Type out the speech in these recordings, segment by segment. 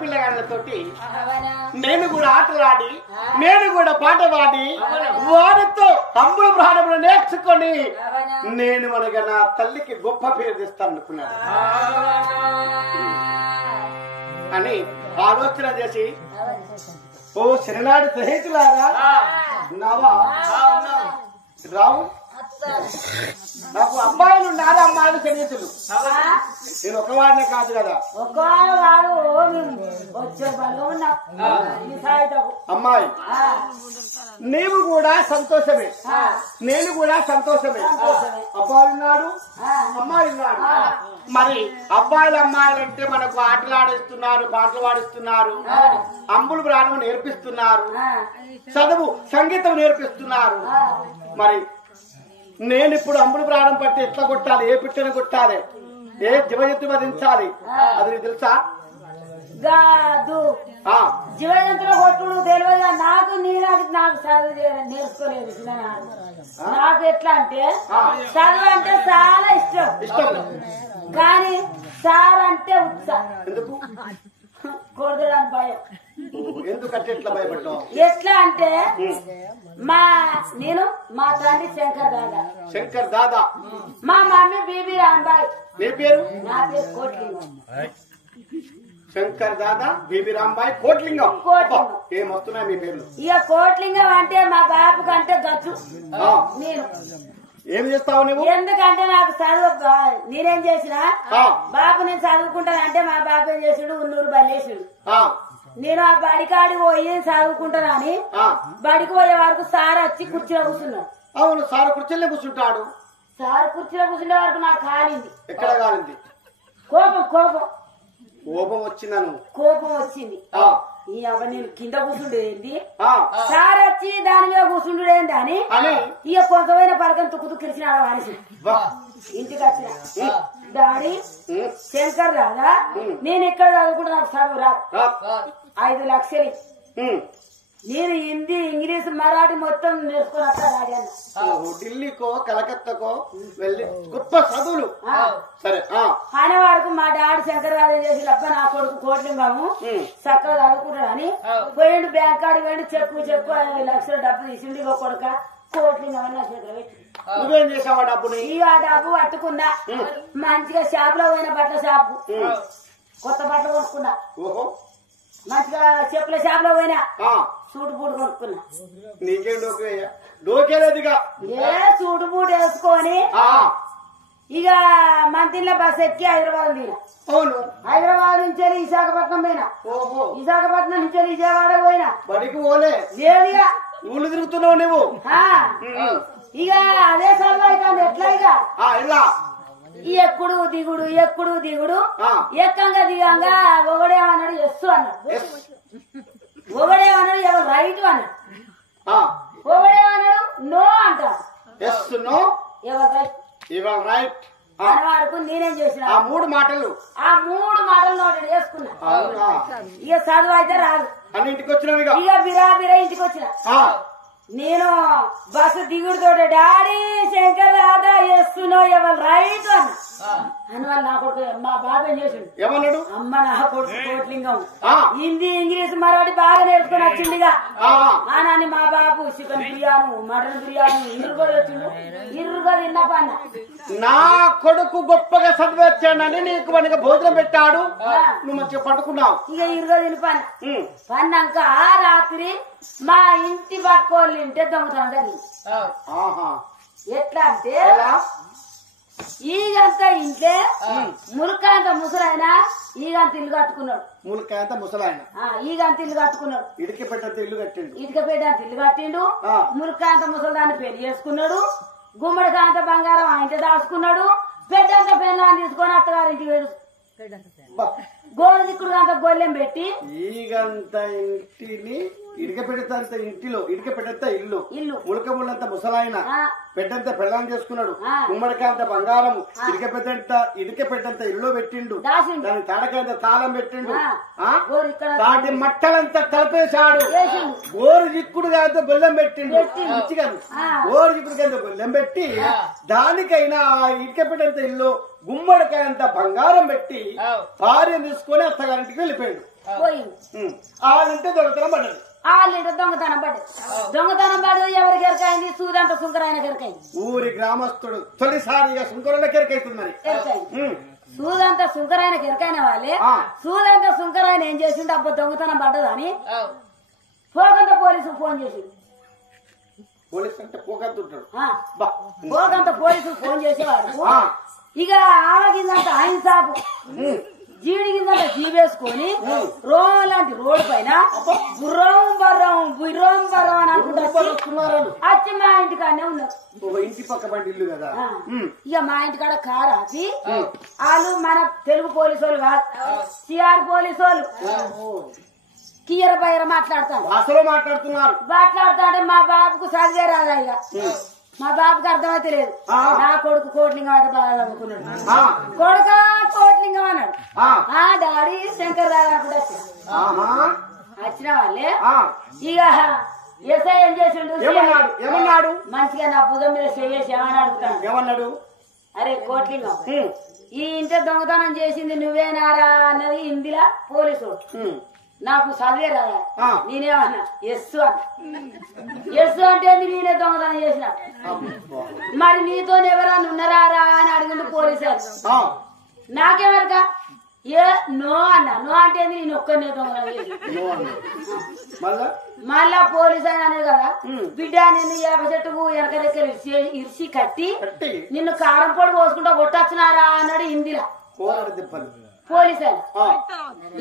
పిల్లగాళ్ళతోటి నేను కూడా ఆటలాడి నేను కూడా పాట పాడి వారితో అమ్ముల ప్రాణములు నేర్చుకొని నేను మనగా నా తల్లికి గొప్ప పేరు తెస్తాను అనుకున్నాను అని ఆలోచన చేసి ఓ శరణాడి స్నేహితులారా ఉన్నావా రావు నాకు అబ్బాయిలు ఉన్నారు అమ్మాయిలు స్నేహితులు నేను ఒకవాడినే కాదు కదా అమ్మాయి నీవు కూడా సంతోషమే నేను కూడా సంతోషమే అబ్బాయి ఉన్నాడు అమ్మాయి ఉన్నాడు మరి అబ్బాయిలు అమ్మాయిలంటే మనకు ఆటలాడిస్తున్నారు పాటలు పాడిస్తున్నారు అంబులు ప్రాణం నేర్పిస్తున్నారు చదువు సంగీతం నేర్పిస్తున్నారు మరి నేను ఇప్పుడు అంబులు ప్రాణం పట్టి ఎట్లా కొట్టాలి ఏ పిట్టను కొట్టాలి ఏ జీవజంతు వధించాలి అది నీకు తెలుసా జీవజంతువుల కొట్టుడు తెలియదు నాకు నాకు చదువు నేర్చుకోలేదు నాకు ఎట్లా అంటే చదువు అంటే చాలా ఇష్టం కానీ సార్ అంటే ఉత్సాహం ఎందుకు కొడదని భయం ఎందుకంటే ఎట్లా భయపడ్డావు ఎట్లా అంటే నేను మా తండ్రి శంకర్ దాదా మా మమ్మీ బీబీ రాంబాయ్ నీ పేరు నా పేరు కోట్లింగం శంకర్ దాదా బీబీ రాంబాయ్ కోట్లింగం ఏమొస్తున్నాయి మీ పేర్లు ఇక కోట్లింగం అంటే మా బాబు కంటే గచ్చు నేను ఏం చేస్తావు నువ్వు ఎందుకంటే నాకు చదువు నేనేం చేసినా బాబు నేను చదువుకుంటానంటే మా బాబు ఏం చేసాడు ఉన్నూరు బలేసాడు నేను ఆ బడికాడికి పోయి చదువుకుంటానని బడికి పోయే వరకు సార్ వచ్చి కుర్చీలో కూర్చున్నాడు అవును సార్ కుర్చీలో కూర్చుంటాడు సార్ కుర్చీలో కూర్చునే వరకు నాకు కాలింది ఎక్కడ కాలింది కోపం వచ్చిందను కోపం వచ్చింది ఈ అవ నేను కింద కూర్చుండేది సార్ వచ్చి దాని మీద కూర్చుండేది అని ఇక కొంతమైన పలకం తుక్కు తుక్కిరిచినాడు మనిషి ఇంటికి వచ్చిన డాడీ శంకర్ రాదా నేను ఎక్కడ చదువుకుంటా నాకు చదువు రా 5 లక్షలు నేను హిందీ ఇంగ్లీష్ మరాఠీ మొత్తం నేర్చుకుని వస్తా డాడీ అన్న ఢిల్లీకో కలకత్తాకో వెళ్ళి గొప్ప చదువులు సరే అనే వరకు మా డాడీ శంకర్ రాజు ఏం చేసి అబ్బా నా కొడుకు కోట్లింగాము చక్కగా చదువుకుంటాడని పోయిండు బ్యాంక్ కాడికి పోయిండు చెప్పు 5 లక్షల డబ్బు తీసిండు ఇక కొడుక కోట్లింగం అని నా చేతిలో పెట్టి నువ్వేం చేసావా డబ్బుని ఆ డబ్బు పట్టుకున్నా మంచిగా షాప్ లో పోయిన బట్టల షాపు కొత్త బట్టలు కొనుక్కున్నా మంచిగా చెప్పుల షాప్ లో పోయినా సూటు బూటు కొనుక్కున్నా నీకేం డోకేలేదుగా ఏ సూటు బూటు వేసుకొని ఇక మంత్రిలో బస్ ఎక్కి హైదరాబాద్ పోయినా హైదరాబాద్ నుంచి విశాఖపట్నం పోయినా విశాఖపట్నం నుంచి విజయవాడ పోయినా బడికి పోలే లేదుగా ఊళ్ళు తిరుగుతున్నావు నువ్వు ఇక అదే చదువు అవుతుంది ఎట్లా ఇక ఎక్కుడు దిగుడు ఎక్కంగా దిగంగా ఒకడేమన్నాడు ఎస్సు అన్నాడు ఒకడేమన్నాడు ఎవరు రైట్ అన్నాడు ఒకడేమన్నాడు నో అంటాడు ఎవరు రైట్ అనే వరకు నేనేం చేసిన ఆ 3 మాటలు నోటి వేసుకున్నా ఇక చదువు అయితే రాదు ఇంటికి వచ్చిన ఇక బిరా ఇంటికి వచ్చిన నేను బస్సు దిగుడుతో డాడీ శంకర్ రాధా చేస్తున్నా ఎవరు రైట్ అని వాళ్ళు నా కొడుకు మా బాబు ఏం చేసిండు ఏమన్నాడు అమ్మ నా కొడుకు కోట్లింగం హిందీ ఇంగ్లీష్ మరాఠీ బాగా నేర్చుకుని వచ్చిందిగా అని మా బాబు చికెన్ బిర్యానీ మటన్ బిర్యానీ ఇరుగా వచ్చిండు ఇరుగా తిన్నా అన్న నా కొడుకు గొప్పగా చదివచ్చానని నీకు మనకి భోజనం పెట్టాడు నువ్వు మంచిగా పట్టుకున్నావు ఇక ఇరుగా తిని పన్నాక ఆ రాత్రి మా ఇంటి పక్కోళ్ళు ఇంటే దొంగతనం జరిగింది ఎట్లా అంటే ఈగంతా ఇంట్లో ములకాయంత ముసలాయన ఈగంత ఇల్లు కట్టుకున్నాడు ములకాయంత ముసలాయన ఈగంత ఇల్లు కట్టుకున్నాడు ఇటుక పెట్టంత ఇల్లు కట్టిండు ములకాయంత ముసలాన్ని పెళ్లి చేసుకున్నాడు గుమ్మడికాయంత బంగారం ఆయన దాచుకున్నాడు పెద్దంత పెళ్ళాన్ని తీసుకొని అత్తగారింటికి వేడు గోడ దిక్కుడు అంత గొల్లెం పెట్టి ఈగంత ఇంటిని ఇటుక పెడతంత ఇల్లు ములక ముళ్ళంత ముసలాయన పెద్దంత పెళ్ళాన్ని చేసుకున్నాడు గుమ్మడికాయంత బంగారం ఇటుక పెట్టంత ఇల్లు పెట్టిండు దాని తాడకాయంత తాళం పెట్టిండు దాటి మట్టలంతా తలపేశాడు గోరు జిక్కుడుగా అంత బెల్లం పెట్టిండు గోరు జిక్కుడుగా అంత బెల్లం పెట్టి దానికైనా ఇటుక పెట్టంత ఇల్లు గుమ్మడికాయంత బంగారం పెట్టి భార్య తీసుకొని అత్తగారింటికి వెళ్ళిపోయాడు పోయింది వాళ్ళంటే దొంగతనం పడ్డది వాళ్ళింట దొంగతనం పడ్డది ఎవరికి ఎరకైంది సూదంట సుంకరాయన ఎరకైంది ఊరి గ్రామస్తుడు తొలిసారిగా సుంకరులకు ఎరకైతుందని సూదంత సుంకరాయన ఎరకైన వాళ్ళే సూదంత సుంకరాయన ఏం చేసిండు అబ్బా దొంగతనం పడ్డదని పోగంత పోలీసుకు ఫోన్ చేసిండు పోలీసు అంటే పోగంతుంటాడు పోగంత పోలీసుకు ఫోన్ చేసేవాడు ఇక ఆవగిందంత ఆయన సాపు జీడి కిందంత జీవేసుకొని లాంటి రోడ్డు పైన బుర్రం అని అనుకుంటున్నారు వచ్చి మా ఇంటికాడనే ఉన్నారు ఇంటి పక్క బండి ఇల్లు కదా ఇక మా ఇంటికాడ కారు ఆపి వాళ్ళు మన తెలుగు పోలీసు వాళ్ళు కాదు సిఆర్ పోలీసు వాళ్ళు కియర బయర మాట్లాడతారు అసలు మాట్లాడుతుంటే మా బాబుకు చదివే రాదా ఇక మా బాబుకి అర్థమైతే లేదు నా కొడుకు కోట్లింగం అయితే బాగా చదువుకున్నాడు కొడుక కోట్లింగం అన్నాడు డాడీ శంకర్ రావు అనుకుంటే వచ్చిన వాళ్ళే ఇక ఎస్ఐ ఏం చేసిండు ఏమన్నాడు మంచిగా నా భుజం మీద చేసి ఏమని అడుగుతాడు ఏమన్నాడు అరే కోట్లింగం ఈ ఇంటి దొంగతనం చేసింది నువ్వేనారా అన్నది హిందీలా పోలీసు నాకు చదివే రాదా నేనేమన్నా ఎస్సు అంటే నేనే దొంగతనం చేసిన మరి నీతో ఎవరన్నా ఉన్నారా అని అడిగిండు పోలీసు నాకేమరక ఏ నో అన్నా నో అంటే నేను ఒక్కనే దొంగతనం చేసిన మళ్ళా పోలీసు అని అన్నాడు కదా బిడ్డ నిన్ను ఏప చెట్టుకు వెనకరెక్క ఇరిసి కట్టి నిన్ను కారం పొడి పోసుకుంటా కొట్టొచ్చినారా అన్నాడు హిందీలా పోలీసు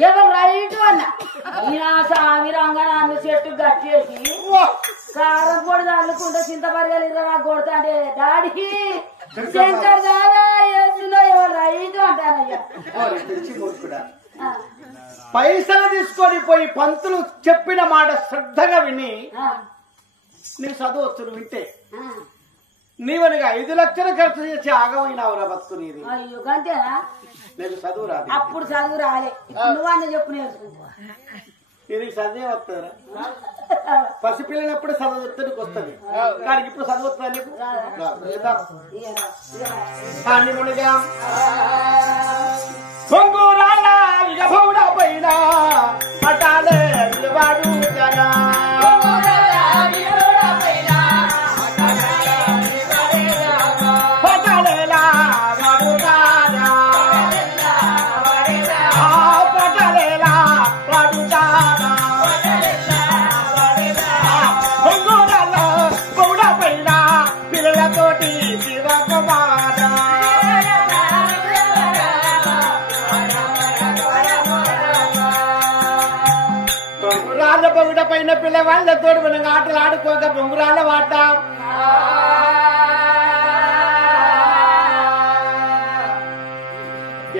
ఎవరు రైట్ అన్న సామిరంగా నన్ను చెట్టు గట్టేసి కారం పొడి చల్లుకుంటే చింతపరగలి కొడతా అంటే డాడీ శంకర్ దాదా ఏసులో ఎవరు రైట్ అంటానయ్యా పైసలు తీసుకొని పోయి పంతులు చెప్పిన మాట శ్రద్ధగా విని నీ చదువు వింటే నీవనిగా 5 లక్షలు ఖర్చు చేసి ఆగమైనావురా బతుకు నీది అయ్యో అంతేనా నీకు చదువు రాదు అప్పుడు చదువు రాలే నువ్వన్న చెప్పు నేర్చుకుంటా ఇది చదివే వస్తుందా పసిపిల్లనప్పుడు చదువు వస్తుంది వస్తుంది కానీ ఇప్పుడు చదువు వస్తుందా నీకు పొంగురాల ఇగబౌడ పైన పటాలే నిలవాడు జనా బొంగుడ పైన పిల్లవాళ్ళతో మనం ఆటలు ఆడుకోక బొంగురాళ్ళ వాడతాం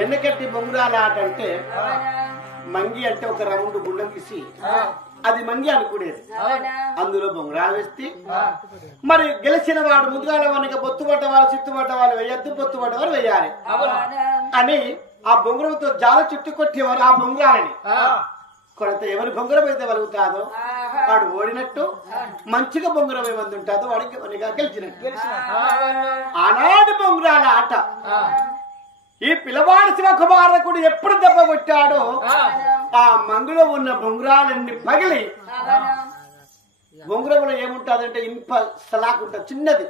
ఎన్నకట్టి బొంగురాల ఆట అంటే మంగి అంటే ఒక రౌండ్ గుండం తీసి అది మంగి అనుకునేది అందులో బొంగురాలు వేస్తే మరి గెలిచిన వాడు ముద్దుగాల వానికి బొత్తుపడ్డ వాళ్ళు చిత్తుపడ్డ వాళ్ళు వేయద్దు బొత్తుపడ్డ వారు వేయాలి అని ఆ బొంగురంతో జాల చుట్టూ కొట్టేవారు ఆ బొంగురాలని కొడితే ఎవరి బొంగురం అయితే వలుగుతాదో వాడు ఓడినట్టు మంచిగా బొంగురం ఏమంది ఉంటుందో వాడికి గెలిచినట్టు ఆనాడు బొంగురాల ఆట ఈ పిల్లవాడి శివకుమారకుడు ఎప్పుడు దెబ్బ కొట్టాడో ఆ మందులో ఉన్న బొంగురాలన్నీ పగిలి బొంగురంలో ఏముంటదంటే ఇంప సలాక్ ఉంటుంది చిన్నది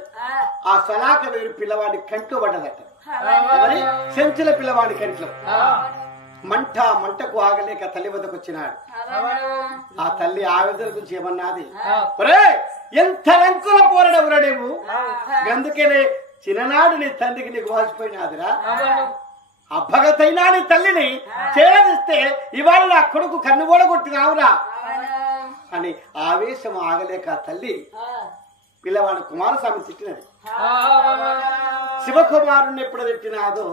ఆ సలాక వేరు పిల్లవాడి కంట్లో పడ్డదట మరి సెంచుల పిల్లవాడి కంట్లో మంటకు ఆగలేక తల్లి వద్దకు వచ్చినాడు ఆ తల్లి ఆవేదన గురించి ఏమన్నది ఎంత రంకుల పోరడవురా నీవు అందుకనే చిన్ననాడు నీ తండ్రికి నీకు వాసిపోయినాదిరా అభగతైనా నీ తల్లిని చేరదిస్తే ఇవాళ నా కొడుకు కన్ను కూడా కొట్టినావురా అని ఆవేశం ఆగలేక తల్లి పిల్లవాడు కుమారస్వామి తిట్టినది శివకుమారుని ఎప్పుడు తిట్టినాదో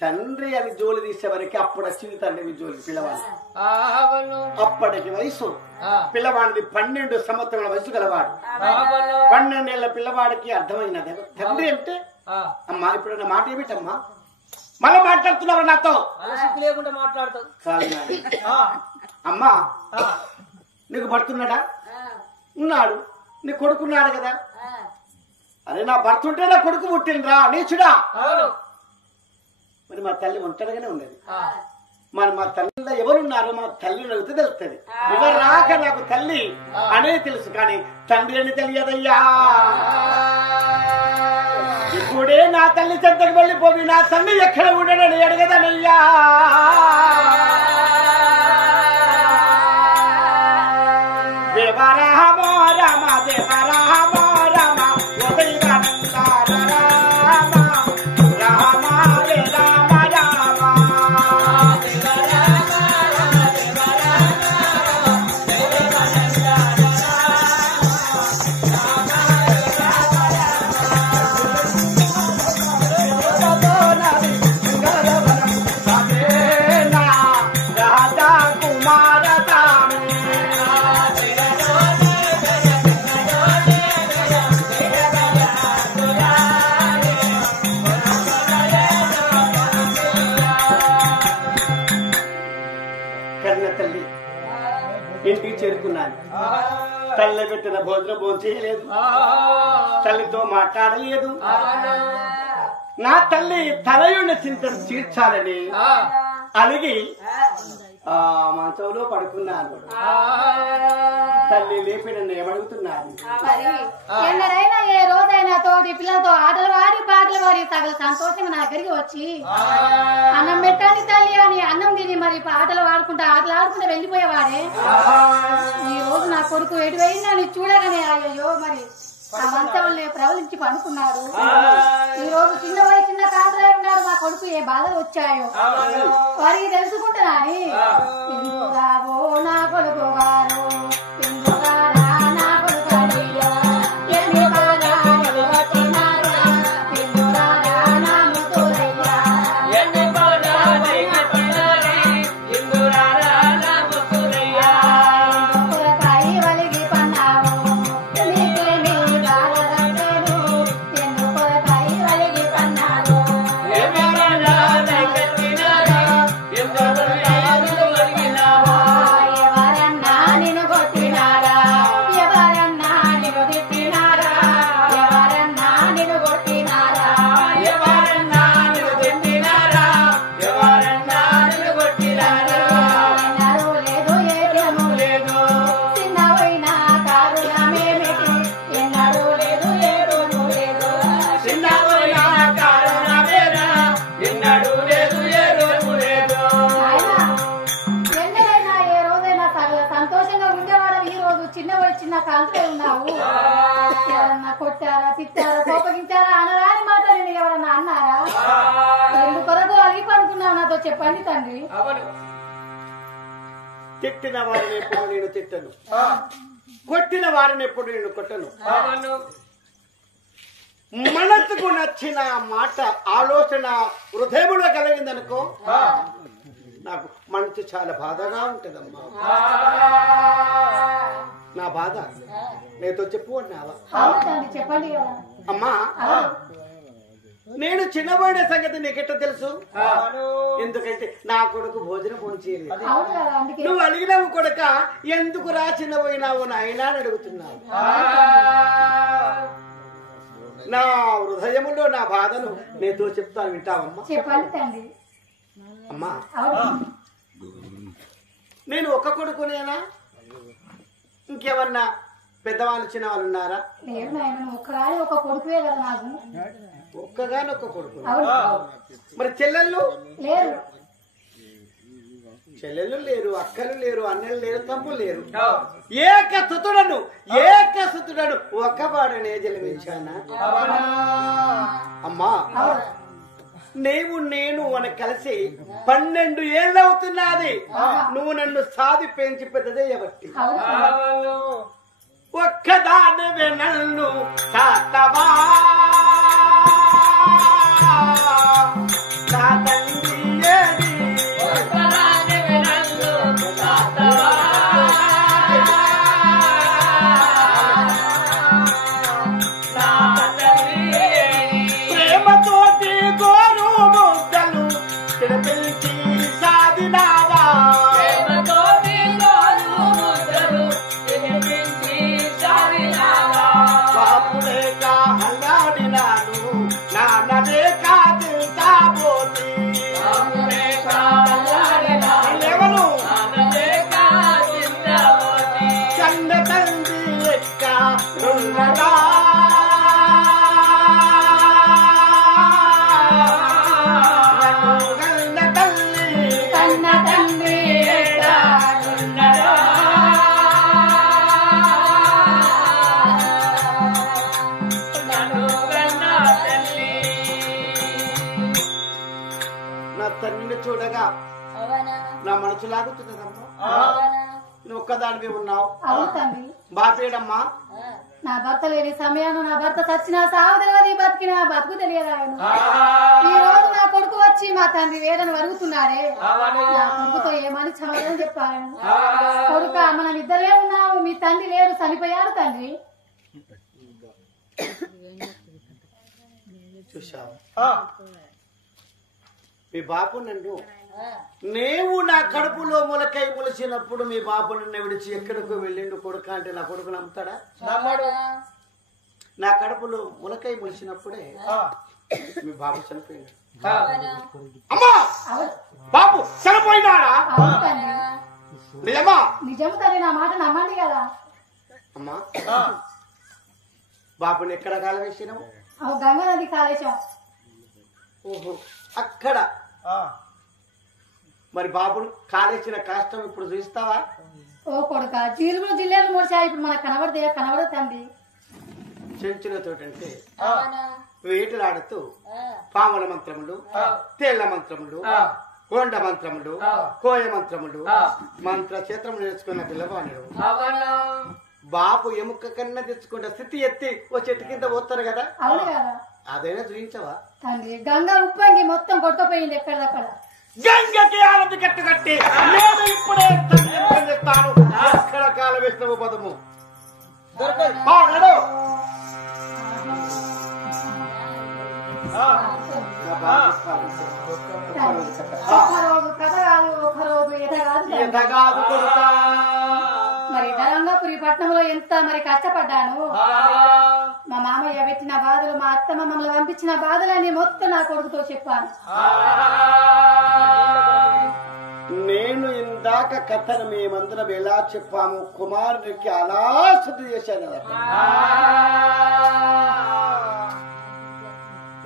తండ్రి అని జోలి తీసేవరికి అప్పుడు వచ్చింది తండ్రి జోలి పిల్లవాడు అప్పటికి వయసు పిల్లవాడిది 12 సంవత్సరాల వయసు గలవాడు 12 ఏళ్ల పిల్లవాడికి అర్థమైనది తండ్రి అంటే అమ్మా ఇప్పుడు మాట ఏమిటమ్మా మళ్ళీ మాట్లాడుతున్నావు నాతో లేకుండా మాట్లాడతావు అమ్మా నీకు భర్తున్నాడా ఉన్నాడు నీ కొడుకున్నాడు కదా అరే నా భర్త ఉంటే నా కొడుకు పుట్టిండ్రా నీచుడా మరి మా తల్లి ఒంటరిగానే ఉండేది మరి మా తల్లి ఎవరున్నారో మన తల్లి నవ్వుతూ తెలుస్తుంది. ఎవరు రాక నాకు తల్లి అనే తెలుసు, కానీ తండ్రి అని తెలియదయ్యా. ఇప్పుడే నా తల్లి చెంతకు వెళ్ళిపోయి నా తల్లి ఎక్కడ ఉండడని అడగదనయ్యా. దేవరామ రామ దేవరామ రామ ఉదయానంద రామ రామ రే రామ రామ రాజా కుమార కన్న తల్లి ఇంటికి చేరుకున్నాను. తల్లి పెట్టిన భోజనం భోంచేయలేదు, తల్లితో మాట్లాడలేదు. నా తల్లి తలయున్న చింతను తీర్చాలని అలిగి ఆ మంచంలో పడుకున్నాను. తల్లి లేపి నన్ను ఏమడుగుతున్నాను? ఎన్నడైనా ఏ రోజైనా తోటి పిల్లలతో ఆటలు ఆడి పాటలు పాడి సగల సంతోషంగా నా దగ్గరికి వచ్చి అన్నం పెట్టాలి తల్లి అని అన్నం తిని మరి ఆటలు ఆడుకుంటా వెళ్ళిపోయేవాడే. ఈ రోజు నా కొడుకు ఎటు పోయిందని చూడగానే అయ్యో మరి ఆ మంచంలో ప్రవలించి పడుకున్నాడు. ఈ రోజు చిన్న వయసు చిన్న కాంతలో ఉన్నారు. మా కొడుకు ఏ బాధలు వచ్చాయో వారికి తెలుసుకుంటున్నాని. రాబో నా కొడుకు గారు నా కొడుకు ఎన్ని బాధలు వచ్చినారా నా ముతురయ్యా ఎన్ని కొరకాయి వలిగి పన్నావు చిన్న కాంతిలో ఉన్నావు. ఎవరన్నా కొట్టారా తిట్టారా కోపగించారా అనరాని మాట నేను ఎవరన్నా అన్నారా? ఎందుకొరకు అలిగి పడుకున్నావు నాతో చెప్పండి తండ్రి. తిట్టిన వారిని ఎప్పుడు నేను తిట్టను, కొట్టిన వారిని ఎప్పుడు నేను కొట్టను. మనసుకు నచ్చిన మాట ఆలోచన హృదయంలో కలిగిందనుకో నాకు మనసు చాలా బాధగా ఉంటదమ్మా. నా బాధ నీతో చెప్పు అన్నావా? చెప్పండి కదా అమ్మా. నేను చిన్నబోయిన సంగతి నీకెట్ట తెలుసు? ఎందుకంటే నా కొడుకు భోజనం పోంచేయలేదు. నువ్వు అడిగినావు కొడుక ఎందుకు రా చిన్నపోయినావు నాయనా అని అడుగుతున్నావు. నా హృదయములో నా బాధను నీతో చెప్తాను, వింటావమ్మా? చెప్పండి తండ్రి. అమ్మా నేను ఒక్క కొడుకునేనా, ఇంకేమన్నా పెద్దవాళ్ళు చిన్న వాళ్ళు ఉన్నారా? లేదు నాయన, ఒక్కగాని ఒక కొడుకువే కదా నాకు. ఒక్కగాని ఒక్క కొడుకు. మరి చెల్లెళ్ళు లేరు? చెల్లెళ్ళు లేరు, అక్కలు లేరు, అన్నలు లేరు, తమ్ముళ్ళు లేరు. ఏకసుతుడను ఒక్కవాడనే జన్మించానా? అమ్మా నీవు నేను అని కలిసి 12 ఏళ్ళు అవుతున్నది. నువ్వు నన్ను సాది పెంచి పెద్దదే ఎవరికి ఒక్కదానివే నన్ను తాతవా నా తండ్రి ఏది ప్రేమతోటి గోరు ముద్దలు తినిపించి సాధినావా? బాపులేక అల్లాడినాను నాన్నదే కాదు కాబోతి. తండ్రి ఎక్కడున్నాడో నా తండ్రిని చూడగా నా మనసు లాగుతున్నదమ్మా. నువ్వు ఒక్కదానివి ఉన్నావు. అవును తండ్రి. బాపేడమ్మా. నా భర్త లేని సమయాన్ని నా భర్త చచ్చినా సాగు తెలియదు, బతికినా బతుకు తెలియదు. ఆయన ఈ రోజు నా కొడుకు వచ్చి మా తండ్రి వేదన అడుగుతున్నాడే. నా కొడుకుతో ఏమని చమలని చెప్పాను. కొడుక మనం ఇద్దరే ఉన్నాము, మీ తండ్రి లేడు, చనిపోయాడు తండ్రి. చూశావు మీ బాపు నన్ను, నీవు నా కడుపులో మొలకై మొలిచినప్పుడు మీ బాపు నన్ను విడిచి ఎక్కడికో వెళ్ళిండు కొడుక అంటే నా కొడుకు నమ్ముతాడా? నా కడుపులో మొలకై మొలిచినప్పుడే మీ బాబు చనిపోయాడు. అమ్మా బాబు చనిపోయినాడా? నిజమా? నిజము తండ్రి, నా మాట నమ్మండి కదా. అమ్మా బాబుని ఎక్కడ కాలవేసినావు? గంగా నది కాలేశం. ఓహో అక్కడ. మరి బాబును కాలేసిన కష్టం ఇప్పుడు చూస్తావా? ఓ కొడుక జీలుగులు జిల్లాలు మోసాయి, ఇప్పుడు మనకు కనబడదు తండ్రి. చెంచులతోటంటే వేటలాడుతూ పాముల మంత్రములు, తేళ్ల మంత్రములు, కొండ మంత్రములు, కోయ మంత్రములు, మంత్ర క్షేత్రములు నేర్చుకున్న పిల్లవాడు బాపు ఎముక కన్నా తెచ్చుకుంటే స్థితి ఎత్తి ఓ చెట్టు కింద పోతారు కదా. అవును కదా అదైనా చూపించవా? తండ్రి గంగా ఉప్పంగి మొత్తం కొట్టపోయింది ఎక్కడక్కడ. గంగకి ఆనతి కట్టు కట్టి నేను ఇప్పుడే చెప్తాను. ఎక్కడ కాల వేసిన పదము ఒకరోజు కథ కాదు, ఒకరోజు ఎద కాదు. మరి రంగపురి పట్నంలో ఎంత మరి కష్టపడ్డాను. మా మామయ్య పెట్టిన బాధలు, మా అత్త మమ్మల్ని పంపించిన బాధలని మొత్తం నా కొడుకుతో చెప్పాను. నేను ఇందాక కథను మేమందరం ఎలా చెప్పాము, కుమారుడికి అలా శుద్ధి చేశాను.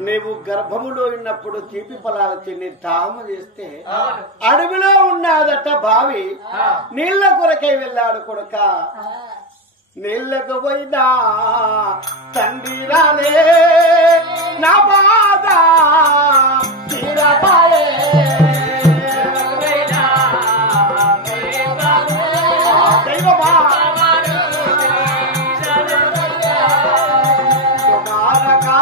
నీవు గర్భములో ఉన్నప్పుడు తీపి పొలాలు తిని తాము చేస్తే అడవిలో ఉన్నదట బావి, నీళ్ల కొరకై వెళ్ళాడు కొడుక. నీళ్లకు పోయినా తండ్రి రాలే, నా బాధ తీరబాయే. దైవమా కుమారకా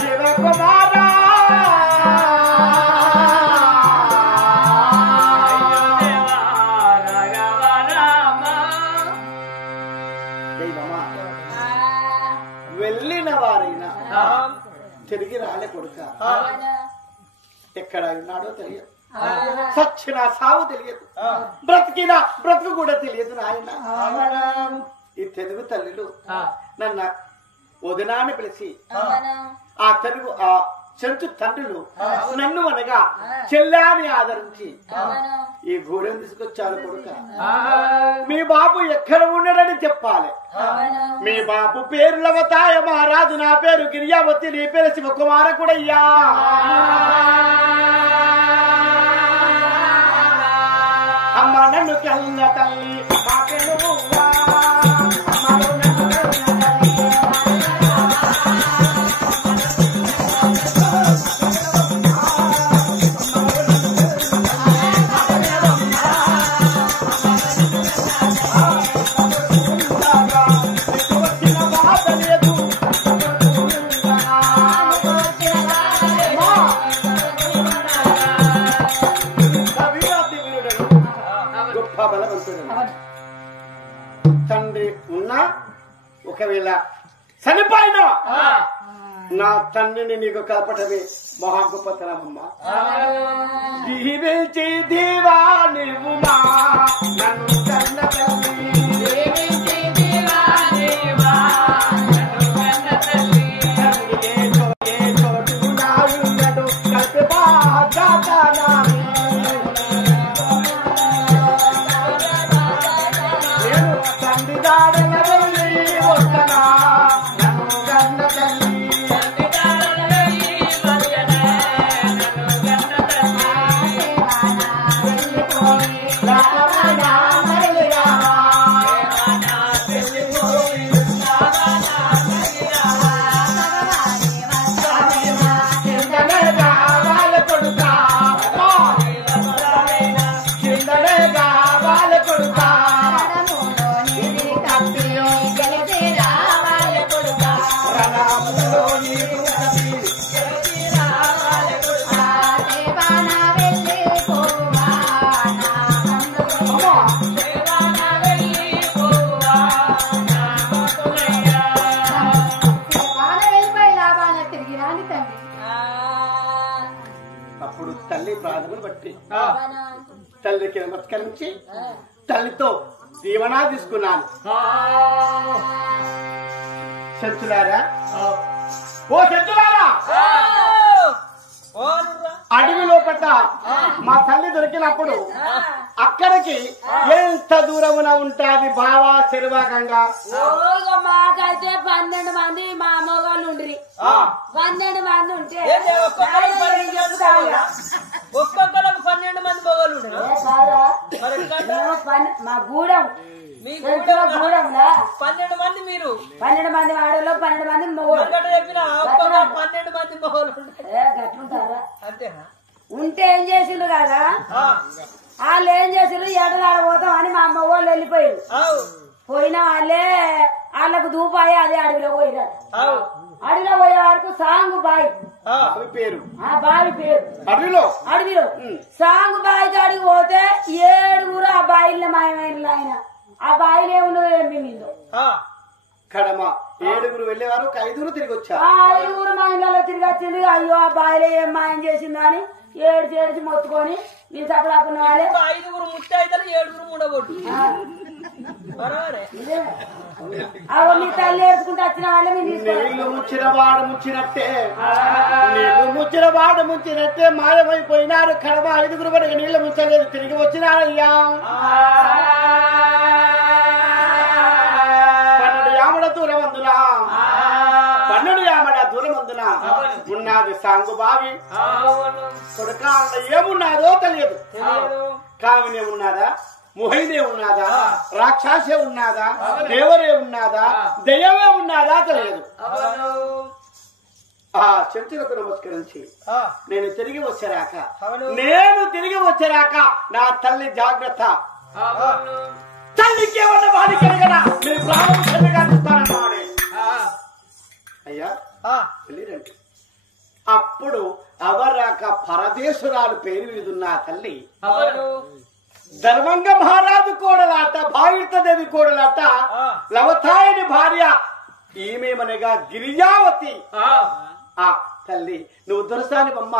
శివకుమారా దైవమా వెళ్ళిన వారైనా తిరిగి రాలే కొడుక. ఎక్కడ ఉన్నాడో తెలియదు, సచ్చిన సావు తెలియదు, బ్రతికిన బ్రతుకు కూడా తెలియదు నాయన. ఈ తెలుగు తల్లులు నన్ను వదినాన్ని పిలిచి ఆ తెలుగు ఆ చెంచు తండ్రులు నన్ను అనగా చెల్లాని ఆదరించి ఈ గూడెం తీసుకొచ్చారు కొడుక. మీ బాబు ఎక్కడ ఉన్నాడని చెప్పాలి. మీ బాబు పేరు లవతాయ మహారాజు, నా పేరు గిరియావతి, నీ పేరు శివకుమారకుడయ్యా. అమ్మ నన్ను కన్న తల్లి తండ్రి ఉన్నా ఒకవేళ చనిపోయినా నా తండ్రిని నీకు కలపటమే మహా గొప్పతనమమ్మా. దీవించి దీవా నీవు మా నన్ను కన్న తల్లి, దీవించి దీవా నీవా నన్ను కన్న తల్లి. తండ్రి ఏ చోటు నాయుడు కలిసి బాగా తండ్రి దాడన వెళ్ళి వస్తనా నన్ను కన్న తల్లి. రాండి తండ్రి. అప్పుడు తల్లి ప్రార్థనలు బట్టి తల్లికి నమస్కరించి తల్లితో దీవెనా తీసుకున్నాను. చెంచులారా, ఓ చెంచులారా, అడవి లోపల మా తల్లి దొరికినప్పుడు అక్కడికి ఎంత దూరమున ఉంటాది బావా చెరువాకంగా? మాకైతే 12 మంది మా అమ్మగాళ్ళు ఉండ్రి. 12 మంది ఉంటే ఒక్కొక్కరికి 12 మంది మొగలు మా గూడెం గూడెంలా 12 మంది మీరు 12 మంది ఆడలో 12 మంది మొగలు చెప్పిన 12 మంది మొగలు గట్లుంటారా? అంతేనా? ఉంటే ఏం చేసిండ్రు కదా, వాళ్ళు ఏం చేసిండ్రు, ఎడలాడ పోతాం అని మా అమ్మ వాళ్ళు వెళ్ళిపోయారు. పోయిన వాళ్ళే వాళ్ళకు దూపాయి అదే అడవిలో పోయినారు. అడవిలో పోయే వరకు సాంగు బాయి పేరు, ఆ బావి పేరు అడవిలో సాంగు బాయి కాడికి పోతే 7 ఆ బాయిల్లో మాయమైన ఆయన. ఆ బాయిలో ఏముందో ఏం మింగిందో కడమ 7 వెళ్ళేవారు, 5 తిరిగి వచ్చారు. 5 మా ఇళ్ళలో తిరిగి వచ్చింది. అయ్యో ఆ బాయిలో ఏం మాయం చేసిందో అని ఏడ్చి మొత్తుకొని నేను చెప్పడాకున్న వాళ్ళే 5 ముత్తైదులు 7 ఉండబోటు. అవన్నీ తల్లి ఏడ్చుకుంటూ వచ్చిన వాళ్ళే నీళ్లు ముచ్చిన వాడు ముచ్చినట్టే, నీళ్లు ముచ్చిన వాడు ముచ్చినట్టే మాయమైపోయినారు. కడమ 5 వరకు నీళ్లు ముచ్చలేదు, తిరిగి వచ్చినారయ్యా. 12 యామడ దూరమందున 12 యామడ దూరమందున ఉన్నది సాంగు బావి. కొడుకా ఏమున్నాదో తెలియదు. కావినే ఉన్నదా, ముహైనే ఉన్నదా, రాక్షసే ఉన్నదా, దేవరే ఉన్నదా, దయ్యమే ఉన్నదా తెలియదు. ఆ చెంచులకు నమస్కరించి నేను తిరిగి వచ్చాక నా తల్లి జాగ్రత్త, తల్లికి ఏమన్నా బాధ కలిగనా మీరు ప్రారంభంగా ఇస్తానన్నాడే. అయ్యా వెళ్ళిరండి. అప్పుడు అవరాక పరదేశురాలు పేరు మీద ఉన్న తల్లి ధర్మంగ మహారాజు కోడలాట, భాగీరథదేవి కోడలాట, లవతాయని భార్య ఈమెమనగా గిరిజావతి. ఆ తల్లి నువ్వు దొరసానివమ్మ.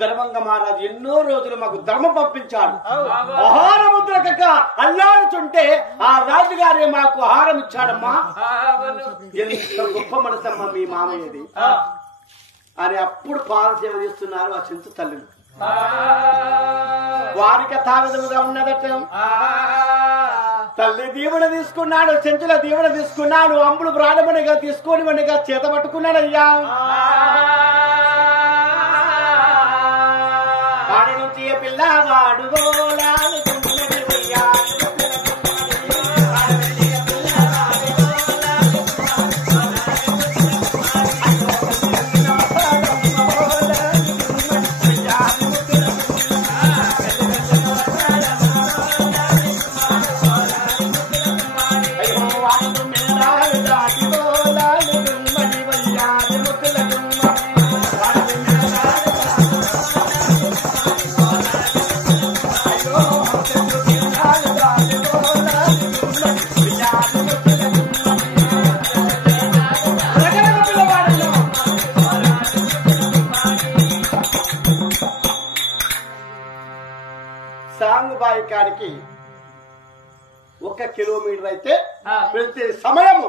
ధర్మంగ మహారాజు ఎన్నో రోజులు మాకు ధర్మం పంపించాడు. ఆహారము దొరకక అల్లాడుతుంటే ఆ రాజుగారే మాకు ఆహారం ఇచ్చాడమ్మా. ఎంత గొప్ప మనసమ్మ మీ మామయ్యది అని అప్పుడు పాల సేవ చేస్తున్నారు ఆ చెంచు తల్లిని. వారికి తావిధముగా ఉన్నదట. తల్లి దీవెన తీసుకున్నాడు, చెంచుల దీవెన తీసుకున్నాడు, అంబులు ప్రాణమనిగా తీసుకొని మనిగా చేత పట్టుకున్నాడయ్యా. వాడి నుంచి పిల్లవాడు సాంగుబాయి కాడికి 1 కిలోమీటర్ అయితే వెళ్తే సమయము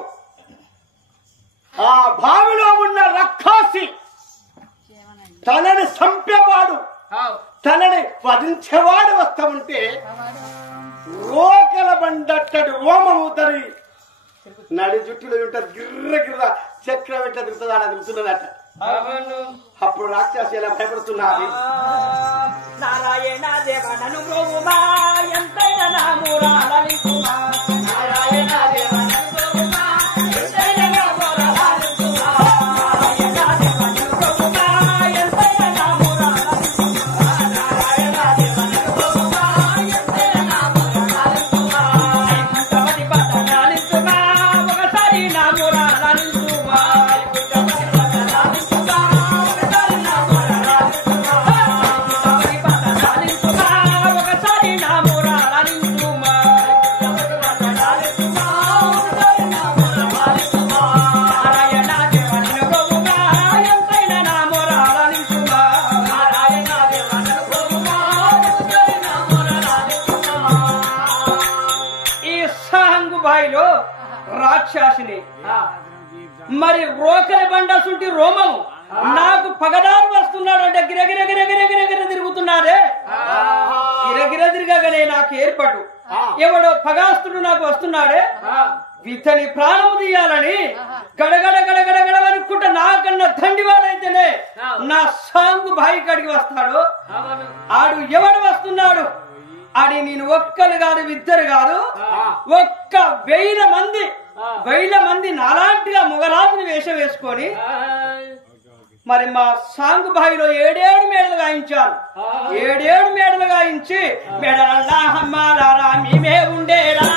ఆ బావిలో ఉన్న రక్కాసి తనని చంపేవాడు, తనని వధించేవాడు వస్తా ఉంటే రోకల బండట్టడు రోమము తరి నడి జుట్టులో ఉంటుంది, గిర్ర గిర్ర చక్రం ఎట్లా తిరుగుతుంది అలా తిరుగుతున్నదట. అప్పుడు రాక్షసి ఎలా భయపడుతున్నది. నారాయణ దేవనను ప్రభుమా ఎంతైనా నామూరాలనికుమా, నారాయణ దేవనను ప్రభుమా ఎంతైనా నామూరాలనికుమా, నారాయణ దేవనను ప్రభుమా ఎంతైనా నామూరాలనికుమా, నారాయణ దేవనను ప్రభుమా ఎంతైనా నామూరాలనికుమా, ఇంతవది పదనాలికుమా ఒకసారి నామూరాలనికుమా, ఇంతవది పదనాలికుమా ఒకసారి నామూరాలనికుమా, ఒకసారి నామూరాలనికుమా, ఒకసారి నామూరాలనికుమా, మరి రోకలి బండ సుంటి రోమము నాకు పగదారు వస్తున్నాడు అంటే గిరగిర గిరగిర గిరగిర తిరుగుతున్నాడే. గిరగిర తిరగగానే నాకు ఏర్పాటు ఎవడో పగాస్తుడు నాకు వస్తున్నాడే. ఇతని ప్రాణము తీయాలని గడగడ గడగడ గడవనుకుంటా నాకన్నా దండివాడైతేనే నా సాంగు బాయి కాడికి వస్తాడు. ఆడు ఎవడు వస్తున్నాడు? ఆడి నేను ఒక్కరు కాదు ఇద్దరు కాదు ఒక్క 1000 మంది నాలాంటిగా మొగరాజుని వేషం వేసుకొని మరి మా సాంగు బాయిలో 7 మేడలు గాయించాను. 7 మేడలు గాయించి మేడలల్లా అమ్మాలారా మేమే ఉండేరా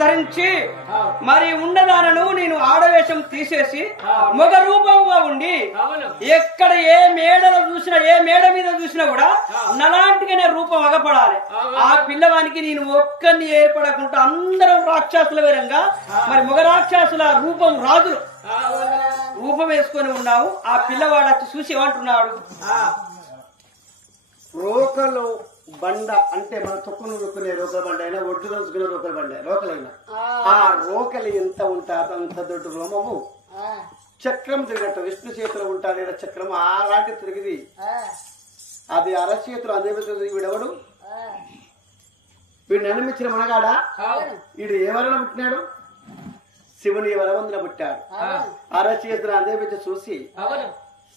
ధరించి మరి ఉండదానను నేను ఆడవేషం తీసేసి మగ రూపంగా ఉండి ఎక్కడ ఏ మేడలో చూసినా ఏ మేడ మీద చూసినా కూడా నలాంటిగానే రూపం అగపడాలి. ఆ పిల్లవానికి నేను ఒక్కరిని ఏర్పడకుండా అందరం రాక్షసుల విధంగా మరి మగ రాక్షసుల రూపం రాజులు రూపం వేసుకొని ఉన్నావు. ఆ పిల్లవాడు వచ్చి చూసి ఏమంటున్నాడు? రోకలు బండ అంటే మన తొక్కును రుక్కునే రోకల బండ అయినా ఒడ్డు దంచుకునే రోకల బండ రోకలైనా ఆ రోకలి ఎంత ఉంటాదో అంత దొడ్డు రోమము చక్రం తిరిగట్టు విష్ణు చేతిలో ఉంటాడు చక్రం అలాంటి తిరిగింది. అది అరచేతులు అదే వీడెవడు? వీడు నమ్మించిన మనగాడా? వీడు ఏ వరణ పుట్టినాడు? శివుని వరవందన పుట్టాడు. అరచేతులు అదే చూసి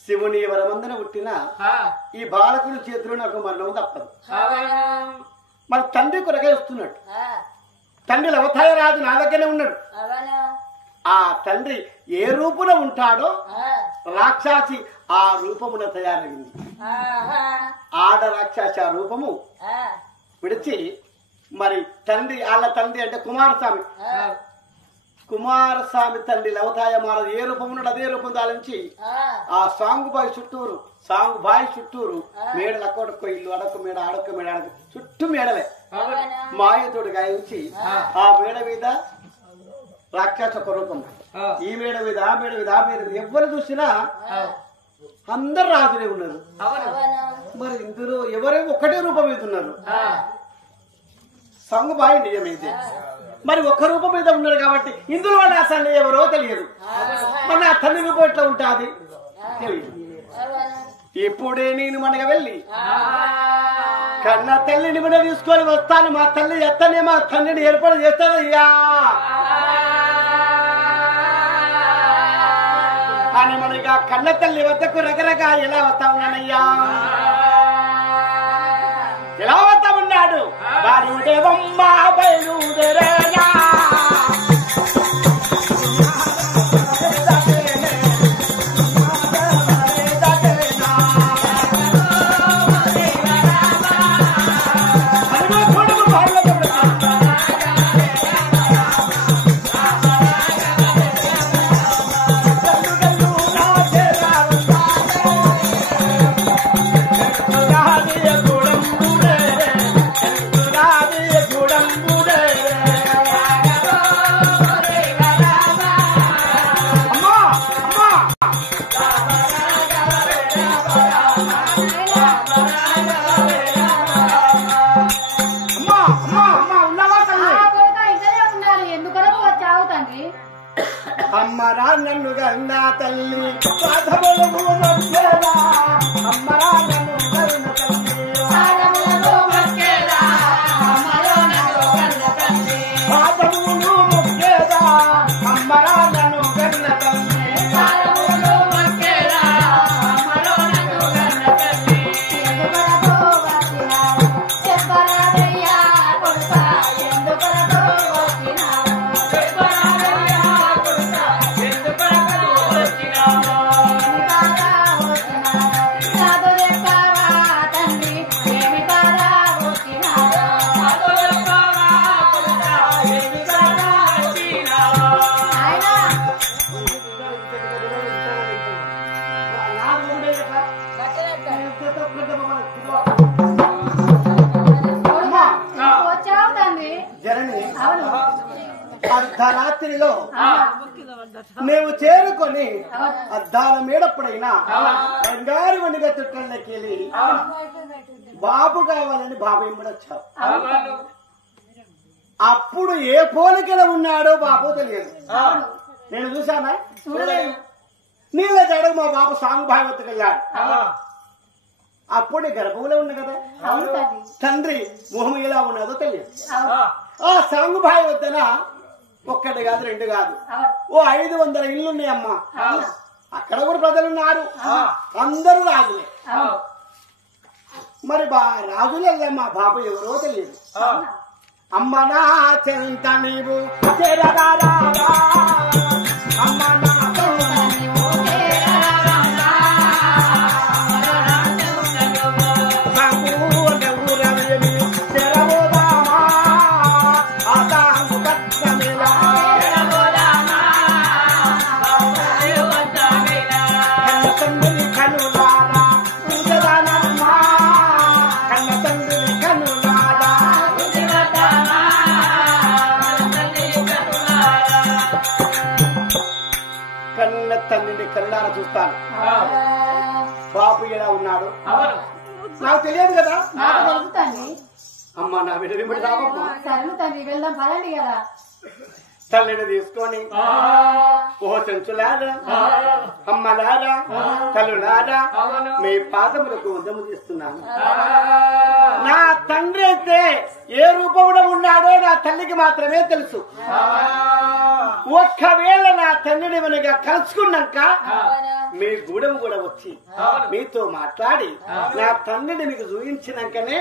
శివుని వరమందన పుట్టిన ఈ బాలకుని చేతిలో నాకు మరణం తప్పదు. మన తండ్రి కొరకే వస్తున్నాడు. తండ్రి లవతాయ రాజు నా దగ్గరనే ఉన్నాడు. ఆ తండ్రి ఏ రూపులో ఉంటాడో రాక్షసి ఆ రూపమున తయారైంది. ఆడ రాక్షసి ఆ రూపము విడిచి మరి తండ్రి వాళ్ళ తండ్రి అంటే కుమారస్వామి తండ్రి లవతాయ మారదు ఏ రూపం ఉన్నాడు అదే రూపం దాలించి ఆ సాంగు బాయి చుట్టూరు మేడలు అక్కడొక్క ఇల్లు అడక్క మేడ అడక్క మేడ అడక చుట్టూ మేడలే మాయతోడు గాయించి ఆ మేడ మీద రాక్షస ఒక రూపం ఈ మేడ మీద ఆ మేడ మీద ఆ మేడ మీద ఎవరు చూసినా అందరు రాజులే ఉన్నారు. మరి ఇందులో ఎవరేమో ఒకటే రూపం మీద ఉన్నారు. సాంగు బాయి నిజమైతే మరి ఒక్క రూపం మీద ఉన్నారు కాబట్టి ఇందులో వాడు అసలు ఎవరో తెలియదు. మన ఆ తల్లి రూపం ఎట్లా ఉంటుంది తెలియదు. ఇప్పుడే నేను మనకు వెళ్ళి కన్న తల్లిని మన తీసుకొని వస్తాను. మా తల్లి ఎత్తనే మా తండ్రిని ఏర్పాటు చేస్తాను అయ్యా అని మనగా కన్న తల్లి వద్దకు రకరకా ఎలా వస్తా ఉన్నానయ్యా ఎలా వస్తా ఉన్నాడు? బాలుదేవమ్మ బయలుదేరేనా అమ్మరా నన్ను గన్నా తల్లి పాదములు మొక్కేలా అమ్మరా నన్ను గన్న తల్లి పాదములు మొక్కేలా అమ్మరా నన్ను గన్న తల్లి పాదములు మొక్కేలా అమ్మరా నన్ను గన్న తల్లి పాదములు మొక్కేలా అమ్మరా నన్ను గన్న తల్లి ఎందుకరతో వచ్చినా చెప్పరాదయ్యా కొడుకా ఎందుకరతో వచ్చినా చెప్పరాదయ్యా అర్ధరాత్రిలో మేము చేరుకొని అద్దాల మేడప్పుడైనా బంగారు వనిగా చుట్టంలోకి వెళ్ళి బాబు కావాలని బాబు ఎంబడొచ్చావు. అప్పుడు ఏ పోలికల ఉన్నాడో బాబు తెలియదు. నేను చూసానా? చూడలేదు. నీళ్ళ జడకు మా బాబు సాంగు భాగవతకు వెళ్ళాడు. అప్పుడే గర్భంలో ఉంది కదా, తండ్రి మొహం ఎలా ఉన్నదో తెలియదు. ఆ సాంగు భాయి వద్దన ఒక్కటి కాదు, రెండు కాదు, ఓ 500 ఇళ్ళున్నాయమ్మా. అక్కడ కూడా ప్రజలున్నారు, అందరూ రాజులే. మరి రాజులే మా బాబు ఎవరో తెలియదు. అమ్మ నా చెంత నీవు చేరరారా, అమ్మ నా చూస్తాను బాబు ఎలా ఉన్నాడు నాకు తెలియదు కదా. అమ్మ నా వెంట రాబమ్మా, వెళ్దాం పదండి కదా. తల్లిని తీసుకొని ఓ చెంచులారా, అమ్మలారా, తల్లులారా, మీ పాదములకు ఉద్దము తీస్తున్నాను. నా తండ్రి అయితే ఏ రూపంలో ఉన్నాడో నా తల్లికి మాత్రమే తెలుసు. ఒక్కవేళ నా తండ్రిని మనగా కలుసుకున్నాక మీ గూడెం కూడా వచ్చి మీతో మాట్లాడి నా తండ్రిని మీకు చూపించినాకనే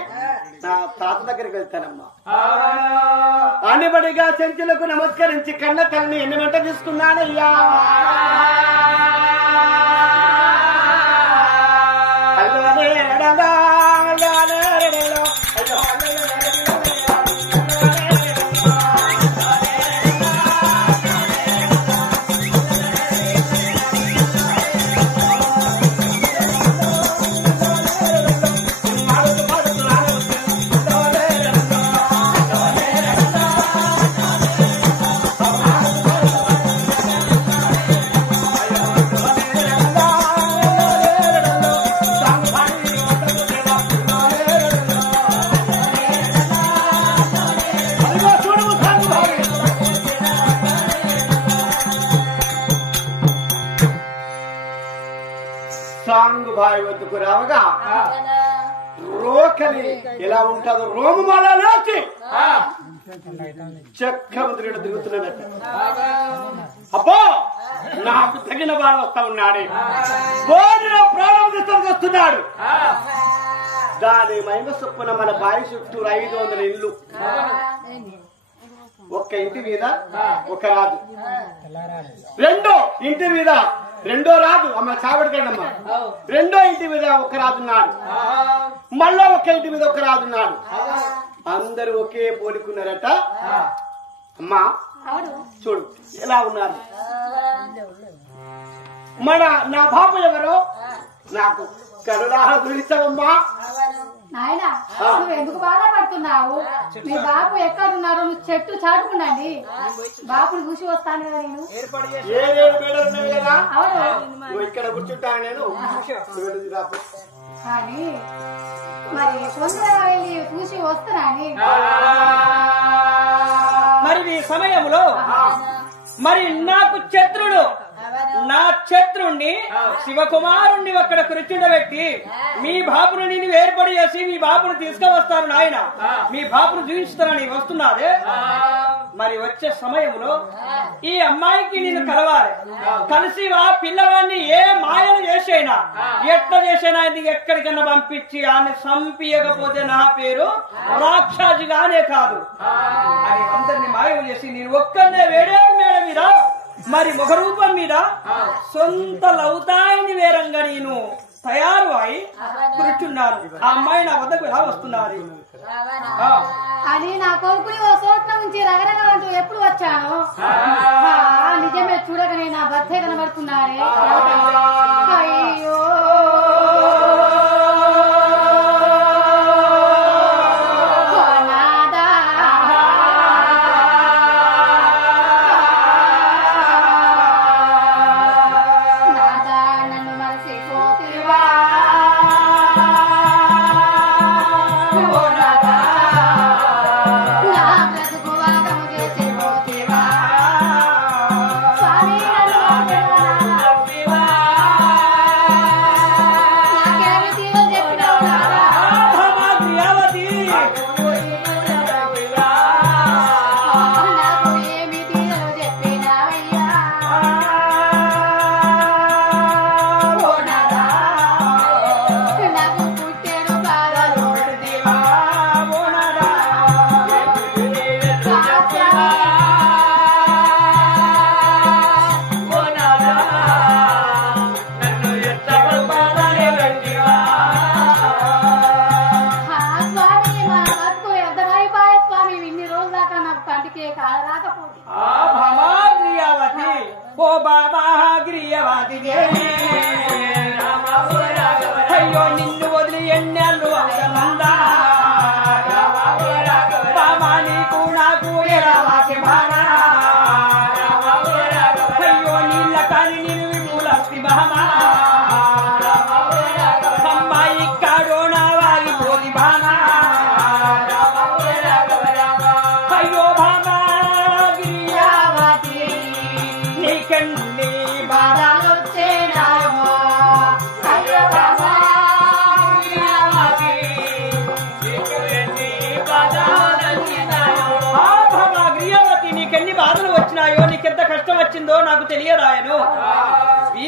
నా తాత దగ్గరికి వెళ్తానమ్మా. అనిబడిగా చెంచులకు నమస్కరించి కన్న తల్లిని ఎన్ని వెంట తీసుకున్నానయ్యా. సాంగు బావి వద్దకు రావగా రోకలి ఎలా ఉంటుందో రోమమాలలోకి చక్రవర్తుడు దిగుతున్నాడట. అబ్బో నాకు తగిన వాడు వస్తా ఉన్నాడే, బోడిలో ప్రాణం తీసుకొస్తున్నాడు. దాని మహిమ చొప్పున మన బావి చుట్టూ 500 ఇల్లు, ఒక్క ఇంటి మీద ఒక రాజు, రెండో ఇంటి మీద రెండో రాజు, అమ్మ చావడికండమ్మ, రెండో ఇంటి మీద ఒక రాజున్నాడు, మళ్ళా ఒక్క ఇంటి మీద ఒక రాజున్నాడు. అందరూ ఒకే పోలికున్నారట. అమ్మా చూడు ఎలా ఉన్నారు. నా బాబు ఎవరో నాకు కరుణాహ గురించవమ్మా. నాయనా నువ్వు ఎందుకు బాధపడుతున్నావు? మీ బాబు ఎక్కడున్నారు? నువ్వు చెట్టు చాటుకున్నాండి, బాబుని చూసి వస్తాను కదా నేను. అవును ఇక్కడ కూర్చుంటాను నేను. కానీ మరి తొందరగా వెళ్ళి చూసి వస్తానని. మరి ఈ సమయంలో మరి నాకు శత్రుడు, నా శత్రుణ్ణి శివకుమారుణ్ణి అక్కడ కూర్చుండబెట్టి మీ బాబును నేను ఏర్పడి చేసి మీ బాబును తీసుకువస్తాను నాయన, మీ బాబును చూపించుతానని వస్తున్నాదే. మరి వచ్చే సమయంలో ఈ అమ్మాయికి నేను కలవాలి, కలిసి ఆ పిల్లవాడిని ఏ మాయలు చేసైనా ఎట్లా చేసైనా ఎక్కడికన్నా పంపించి ఆయన చంపియకపోతే నా పేరు రాక్షసిగానే కాదు అని అందరినీ మాయలు చేసి నేను ఒక్కనే వేడేడు మేడ మీద మరి ముఖ రూపం మీద సొంత లవుతాయిని వేరంగా నేను తయారు అయి కూర్చున్నాను. ఆ అమ్మాయి నా వద్దకు ఎలా వస్తున్నది అని నా కొడుకుని ఓ చోట్ల నుంచి రగరగలంటూ ఎప్పుడు వచ్చాను. నిజమే చూడగానే నా భర్తే కనబడుతున్నారే. అయ్యో భామా అమ్మాయి కాడోన వాగిపోతి భామా అయ్యో భామా గిరియావతి నీకెన్ని బాధలొచ్చేనాయో అయ్యో భామా గిరియావతి నీకెన్ని బాధలొచ్చినాయో ఆ భామా గిరియావతి నీకెన్ని బాధలు వచ్చినాయో నీకెంత కష్టం వచ్చిందో నాకు తెలియదాయను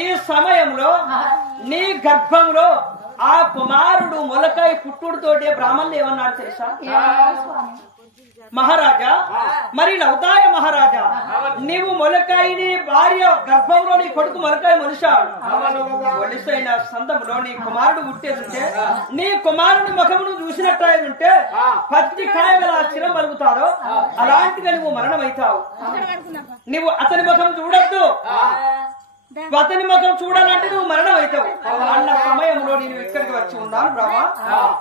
ఈ సమయంలో నీ గర్భంలో ఆ కుమారుడు మొలకాయ పుట్టుడుతోటే బ్రాహ్మణులు ఏమన్నారు తెలుసా మహారాజా మరి లవతాయ మహారాజా నీవు మొలకాయని భార్య గర్భంలో నీ కొడుకు మొలకాయ మొలిశాడు మొలిసైన సందములో నీ కుమారుడు పుట్టేదుంటే నీ కుమారుని ముఖమును చూసినట్టుంటే పత్తి కాయగల చిరం పలుకుతారో అలాంటిగా నువ్వు మరణమవుతావు నువ్వు అతని ముఖం చూడొద్దు అతని ముఖం చూడాలంటే నువ్వు మరణం అవుతావు అన్న సమయంలో నేను ఇక్కడికి వచ్చి ఉన్నాను బ్రహ్మ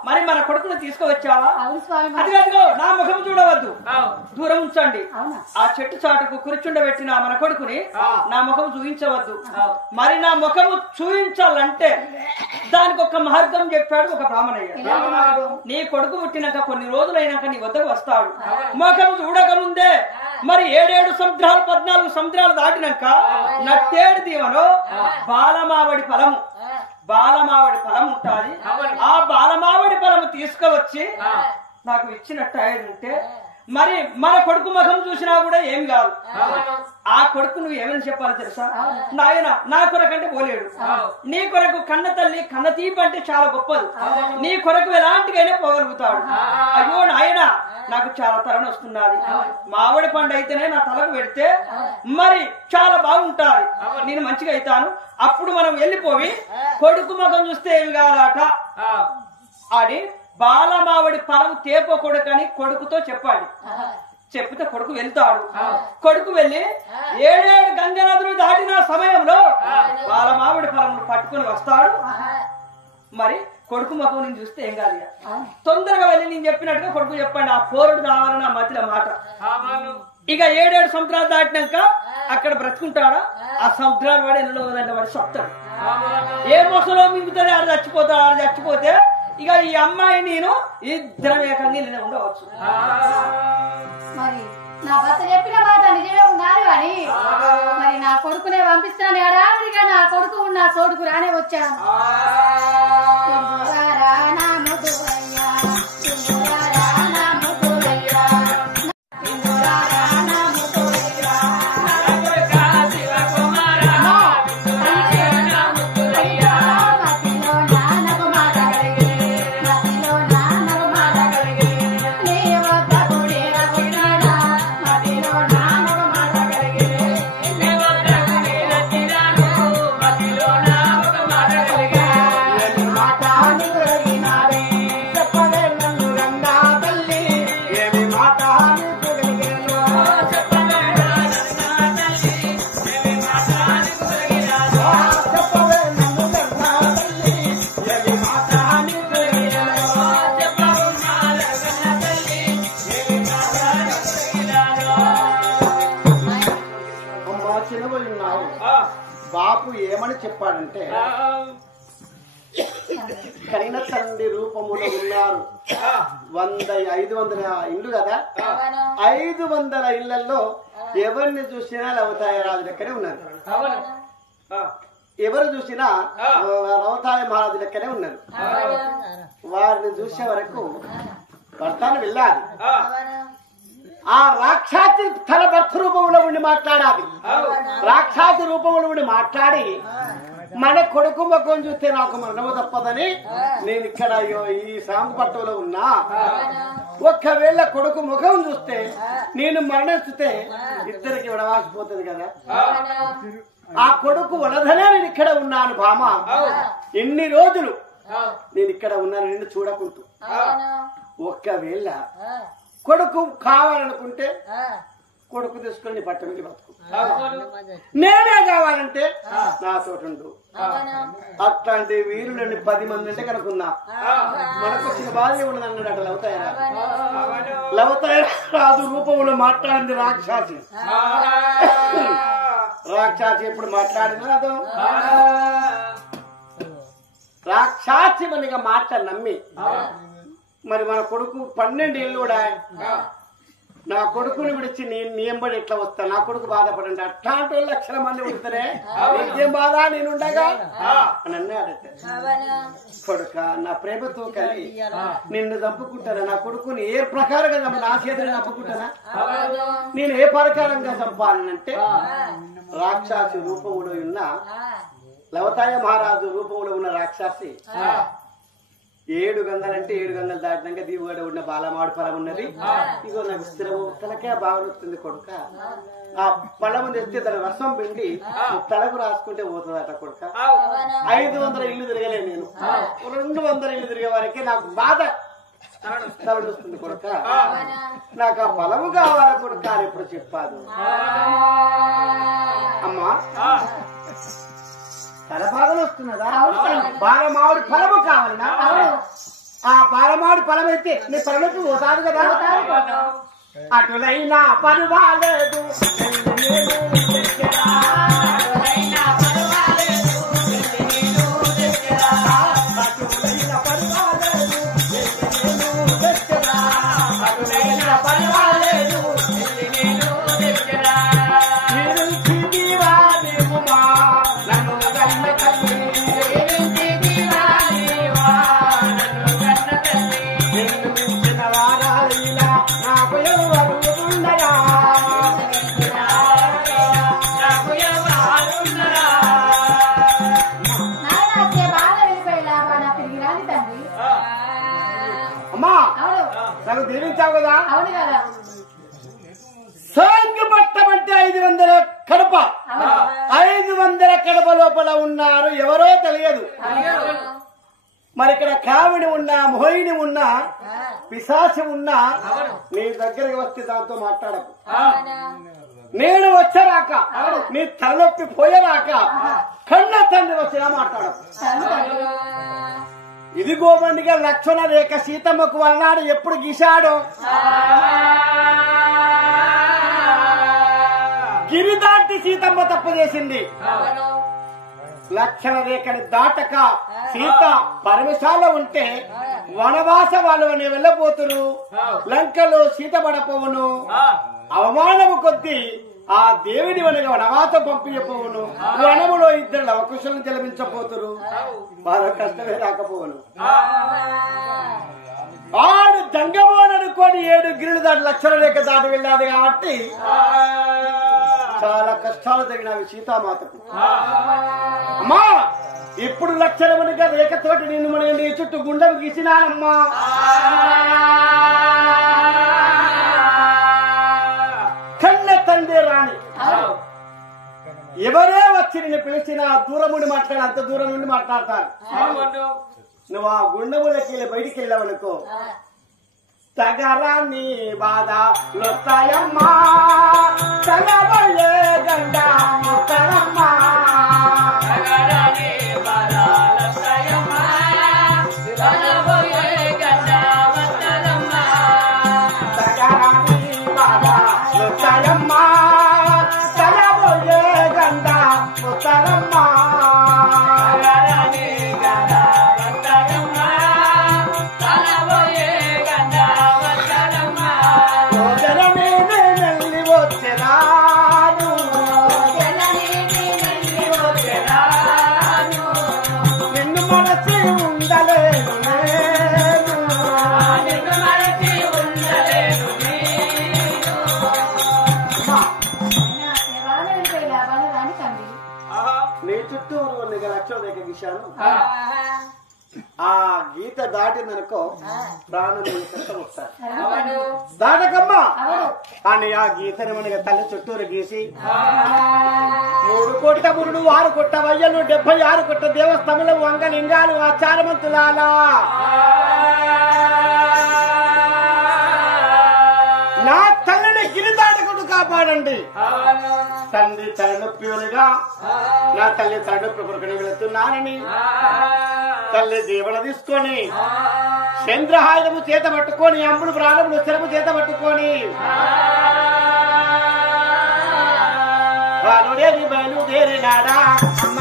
మరి మన కొడుకును తీసుకువచ్చావా అది అదిగో నా ముఖం చూడవద్దు దూరం ఉంచండి ఆ చెట్టు చాటుకు కూర్చుండబెట్టిన మన కొడుకుని నా ముఖం చూపించవద్దు మరి నా ముఖము చూపించాలంటే దానికి ఒక మార్గం చెప్పాడు ఒక బ్రాహ్మణయ్య నీ కొడుకు పుట్టినాక కొన్ని రోజులైనాక నీ వద్దకు వస్తాడు ముఖం చూడకముందే మరి 7 సముద్రాలు 14 సముద్రాలు దాటినాక నట్టేడు దీవలో బాలమావడి ఫలము ఉంటుంది ఆ బాలమావడి ఫలము తీసుకువచ్చి నాకు ఇచ్చినట్టు అయ్యిందంటే మరి మన కొడుకు ముఖం చూసినా కూడా ఏం కాదు ఆ కొడుకు నువ్వు ఏమైనా చెప్పాలో తెలుసా నాయన నా కొరకంటే పోలేడు నీ కొరకు కన్న తల్లి కన్న తీపి అంటే చాలా గొప్పది నీ కొరకు ఎలాంటికైనా పోగలుగుతాడు అయ్యో నాయన నాకు చాలా తరుణ వస్తున్నది మామిడి పండు అయితేనే నా తలకు పెడితే మరి చాలా బాగుంటాది నేను మంచిగా అవుతాను అప్పుడు మనం వెళ్ళిపోయి కొడుకు ముఖం చూస్తే ఏమి కాదట అని బాలమావడి ఫలం తేప కొడుకని కొడుకుతో చెప్పాలి చెప్తే కొడుకు వెళ్తాడు కొడుకు వెళ్ళి 7 గంగనదులు దాటిన సమయంలో బాలమావడి ఫలమును పట్టుకుని వస్తాడు మరి కొడుకు ముఖం నేను చూస్తే ఏం కాదు తొందరగా వెళ్ళి నేను చెప్పినట్టుగా కొడుకు చెప్పండి ఆ పోరుడు కావాలని నా మధ్యలో మాట ఇక 7 సముద్రాలు దాటినాక అక్కడ బ్రతుకుంటాడా ఆ సముద్రాలు వాడు ఎన్నో వాడు సొత్తాడు ఏ మోసలో మింగుతాడే ఆడ చచ్చిపోతాడు ఆడ చచ్చిపోతే ఇక ఈ అమ్మాయి నేను ఇద్దరం ఏకంగా ఉండవచ్చు మరి నా భర్త చెప్పిన మాట నిజమే ఉండాలి కానీ మరి నా కొడుకునే పంపిస్తాను ఎడాదిగా నా కొడుకు ఉన్న చోటుకు రానే వచ్చాను బాపు ఏమని చెప్పాడంటే కైన తండ్రి రూపములో ఉన్నారు 500 ఇల్లు కదా 500 ఇళ్లలో ఎవరిని చూసినా లవతాయ రాజు లెక్కనే ఉన్నారు ఎవరు చూసినా లవతాయ మహారాజు లెక్కనే ఉన్నారు వారిని చూసే వరకు భర్తను వెళ్ళాలి ఆ రాక్షాసి తన భర్త రూపంలో ఉండి మాట్లాడాలి రాక్షాసి రూపంలో ఉండి మాట్లాడి మన కొడుకు ముఖం చూస్తే నాకు మరణము తప్పదని నేను ఇక్కడ ఈ సాంగుపట్టలో ఉన్నా ఒక్కవేళ కొడుకు ముఖం చూస్తే నేను మరణిస్తే ఇద్దరికి విడవాసిపోతుంది కదా ఆ కొడుకు వలదనే నేను ఇక్కడ ఉన్నాను భామ ఎన్ని రోజులు నేను ఇక్కడ ఉన్నాను నిన్ను చూడకుంటూ ఒక్కవేళ కొడుకు కావాలనుకుంటే కొడుకు తీసుకొని పట్ట వెళ్ళి బతుకు నేనే కావాలంటే నా తోటుండు అట్లాంటి వీరులని 10 మంది అంటే కనుకున్నా మనకు వచ్చిన భార్య ఉన్నది అన్నాడట లవతాయ రాజు రూపంలో మాట్లాడింది రాక్షసి ఎప్పుడు మాట్లాడినా రాక్షాసి మనగా మాట నమ్మి మరి మన కొడుకు 12 ఏళ్ళు కూడా నా కొడుకుని విడిచి నేను ఎంబడి ఎట్లా వస్తా, నా కొడుకు బాధపడండి. అట్లాంటి 1,00,000 మంది ఉంటారే, నీకేం బాధ నేనుండగా అని అన్నాడట. కొడుక నా ప్రేమతో కలిగి నిన్ను చంపుకుంటానా, నా కొడుకుని ఏ ప్రకారంగా నా చేతిని చంపుకుంటానా, నేను ఏ ప్రకారంగా చంపాలనంటే రాక్షసి రూపంలో ఉన్న లవతాయ మహారాజు రూపంలో ఉన్న రాక్షసి 7 గంగలంటే 7 గంగలు దాటినాక దీవుగడ ఉన్న బాలమాడు ఫలం ఉన్నది. ఇగో నాకు స్థిరము తలకే బాగా వస్తుంది కొడుక, ఆ పళ్ళము తెస్తే తన రసం పిండి తలకు రాసుకుంటే పోతుందట కొడుక. 500 ఇల్లు తిరగలే నేను, 200 ఇల్లు తిరిగే వారికి నాకు బాధ తలనొస్తుంది కొడుక. నాకు ఆ ఫలము కావాలా కొడుక అని ఎప్పుడు చెప్పాదు. అమ్మా తల బాధలు వస్తున్నదా, బాలమావిడి ఫలము కావాలనా? ఆ బాలమావిడి ఫలం అయితే నీ తలలోకి పోతాడు కదా. అటులైనా పర్వాలేదు దీవించావు కదా. సాంగు పట్టమంటే 500 కడప, 500 కడప లోపల ఉన్నారు, ఎవరో తెలియదు. మరి ఇక్కడ కావిడి ఉన్నా, మోహిని ఉన్నా, పిశాచి ఉన్నా, నీ దగ్గరికి వస్తే దాంతో మాట్లాడకు. నేను వచ్చేరాక, నీ తలనొప్పి పోయేరాక కన్న తండ్రి వచ్చినా మాట్లాడకు. ఇది గోబండిగా లక్ష్మణ రేఖ సీతమ్మకు వలనాడు ఎప్పుడు గీశాడో, గిరి దాటి సీతమ్మ తప్పు చేసింది. లక్షణ రేఖని దాటక సీత పరమశాల ఉంటే వనవాస వాళ్ళు అని వెళ్ళబోతురు. లంకలో సీత పడపోవును, అవమానము కొద్దీ ఆ దేవుని వనగా వనవాత పంపించపోవును. వనములో 2 లవకుశలను జలమించబోతురు, వారు కష్టమే రాకపోవును. ఆడు దంగమోననుకొని 7 గిరులు దాటి లక్షణ రేఖ దాటి వెళ్ళాడు కాబట్టి చాలా కష్టాలు తగినవి సీతామాతకు. అమ్మా ఇప్పుడు లక్షణమునిగా రేఖతోటి నిన్ను మన నీ చుట్టూ గుండెం గీసినానమ్మా. కన్న తండ్రి రాణి ఎవరే వచ్చి నిన్ను పిలిచినా దూరం నుండి మాట్లాడి అంత దూరం నుండి మాట్లాడతారు. నువ్వు ఆ గుండములకి వెళ్ళి బయటికి వెళ్ళావనుకో, తగరాని బాధ లొస్తాయమ్మా, తగబోయే గండ ముక్కరమ్మా, తగరాని బాధ లొస్తాయమ్మా, తగబోయే గండ ముక్కరమ్మా, తగరాని బాధ లొస్తాయమ్మా, తగబోయే గండ ముక్కరమ్మా, తగరాని గండ ముక్కరమ్మా, తగబోయే గండ ముక్కరమ్మా, రోజనమే నెల్లి వచ్చెరాను, రోజనమే నెల్లి వచ్చెరాను, నిన్ను మనసి ఉండలేను నేను, నిన్ను మనసి ఉండలేను నేను. నీ చుట్టూ నీకు లక్షల దగ్గర గీశాను, ఆ గీత దాటిందనుకో ప్రాణం కష్టం వస్తాయి. దాటకమ్మా అని ఆ గీతని మనకి తల్లి చుట్టూరు గీసి 3 కోట్ల మురుడు 6 కోట్ల వయ్యలు 76 కోట్ల దేవస్థములు వంగలింగాలు ఆచారమంతులాలా నా తల్లిని గిరి దాటకుండా కాపాడండి. తండ్రి తలనొప్పిగా నా తల్లి తలనొప్పి కొరకని వెళుతున్నానని తల్లి దీవెన తీసుకొని చంద్రహాయుధము చేత పట్టుకొని అంబుడు ప్రాణములు చెరపు చేత పట్టుకొని వాడుడేది బయలుదేరినాడా అమ్మ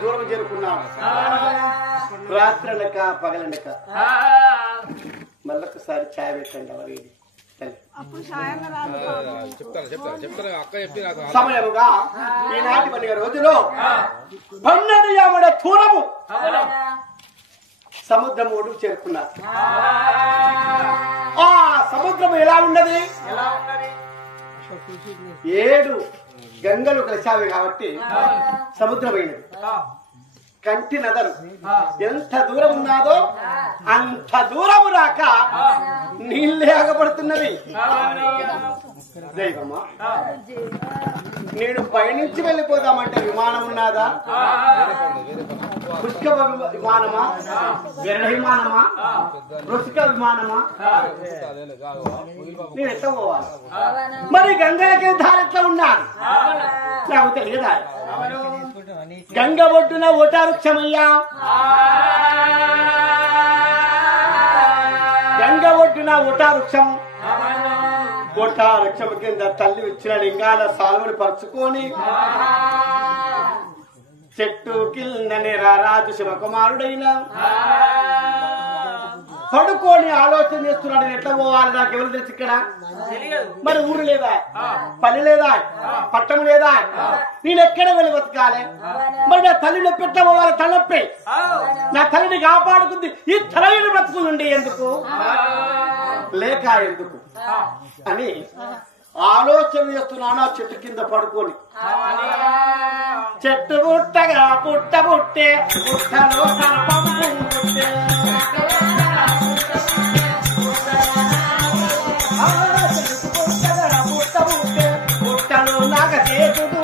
దూరం చేరుకున్నాడు. రాత్రనక పగలనక మళ్ళొకసారి ఛాయ్ పెట్టండి ఎవరి సమయముగా ఈనాటి మన రోజులో 12 యామడ దూరము సముద్రం ఒడ్డుకు చేరుకున్నారు. ఆ సముద్రం ఎలా ఉన్నది? 7 గంగలు కలిసావి కాబట్టి సముద్రమైనది. కంటి నదరు ఎంత దూరం ఉన్నాదో అంత దూరము రాక నీళ్ళే ఆగపడుతున్నది. దైవమా, నేను పైనుంచి వెళ్ళిపోదామంటే విమానం ఉన్నదా? పుష్క విమానమా, గరుడ విమానమా, రుచిక విమానమా? నేను ఎట్లా పోవాలి? మరి గంగలకే దారి ఎట్లా ఉన్నాను నాకు తెలియదా? గంగ ఒడ్డున ఓటారుక్షమయ్యా, గంగ ఒడ్డున ఓటారుక్షం. ఓటారుక్షం కింద తల్లి ఇచ్చిన లింగాల సాల్వని పరుచుకొని చెట్టు కిందనే రారాజు శివకుమారుడైన పడుకొని ఆలోచన చేస్తున్నాడు. ఎట్లా పోవాలి? నాకు ఎవరు తెలుసు? ఇక్కడ మరి ఊరు లేదా, పని లేదా, పట్టం లేదా, నేను ఎక్కడ వెళ్ళి బతకాలి? మరి నా తల్లి నొప్పి ఎట్లా పోవాలి? తలనొప్పి. నా తల్లిని కాపాడుకుంది ఈ తలైన బ్రతుకులుండి ఎందుకు లేక ఎందుకు అని ఆలోచన చేస్తున్నాను. ఆ చెట్టు కింద పడుకొని చెట్టు పుట్టగా పుట్ట పుట్టే పుట్టలో సర్పం పుట్టే పుట్టలో నాగచేతుడు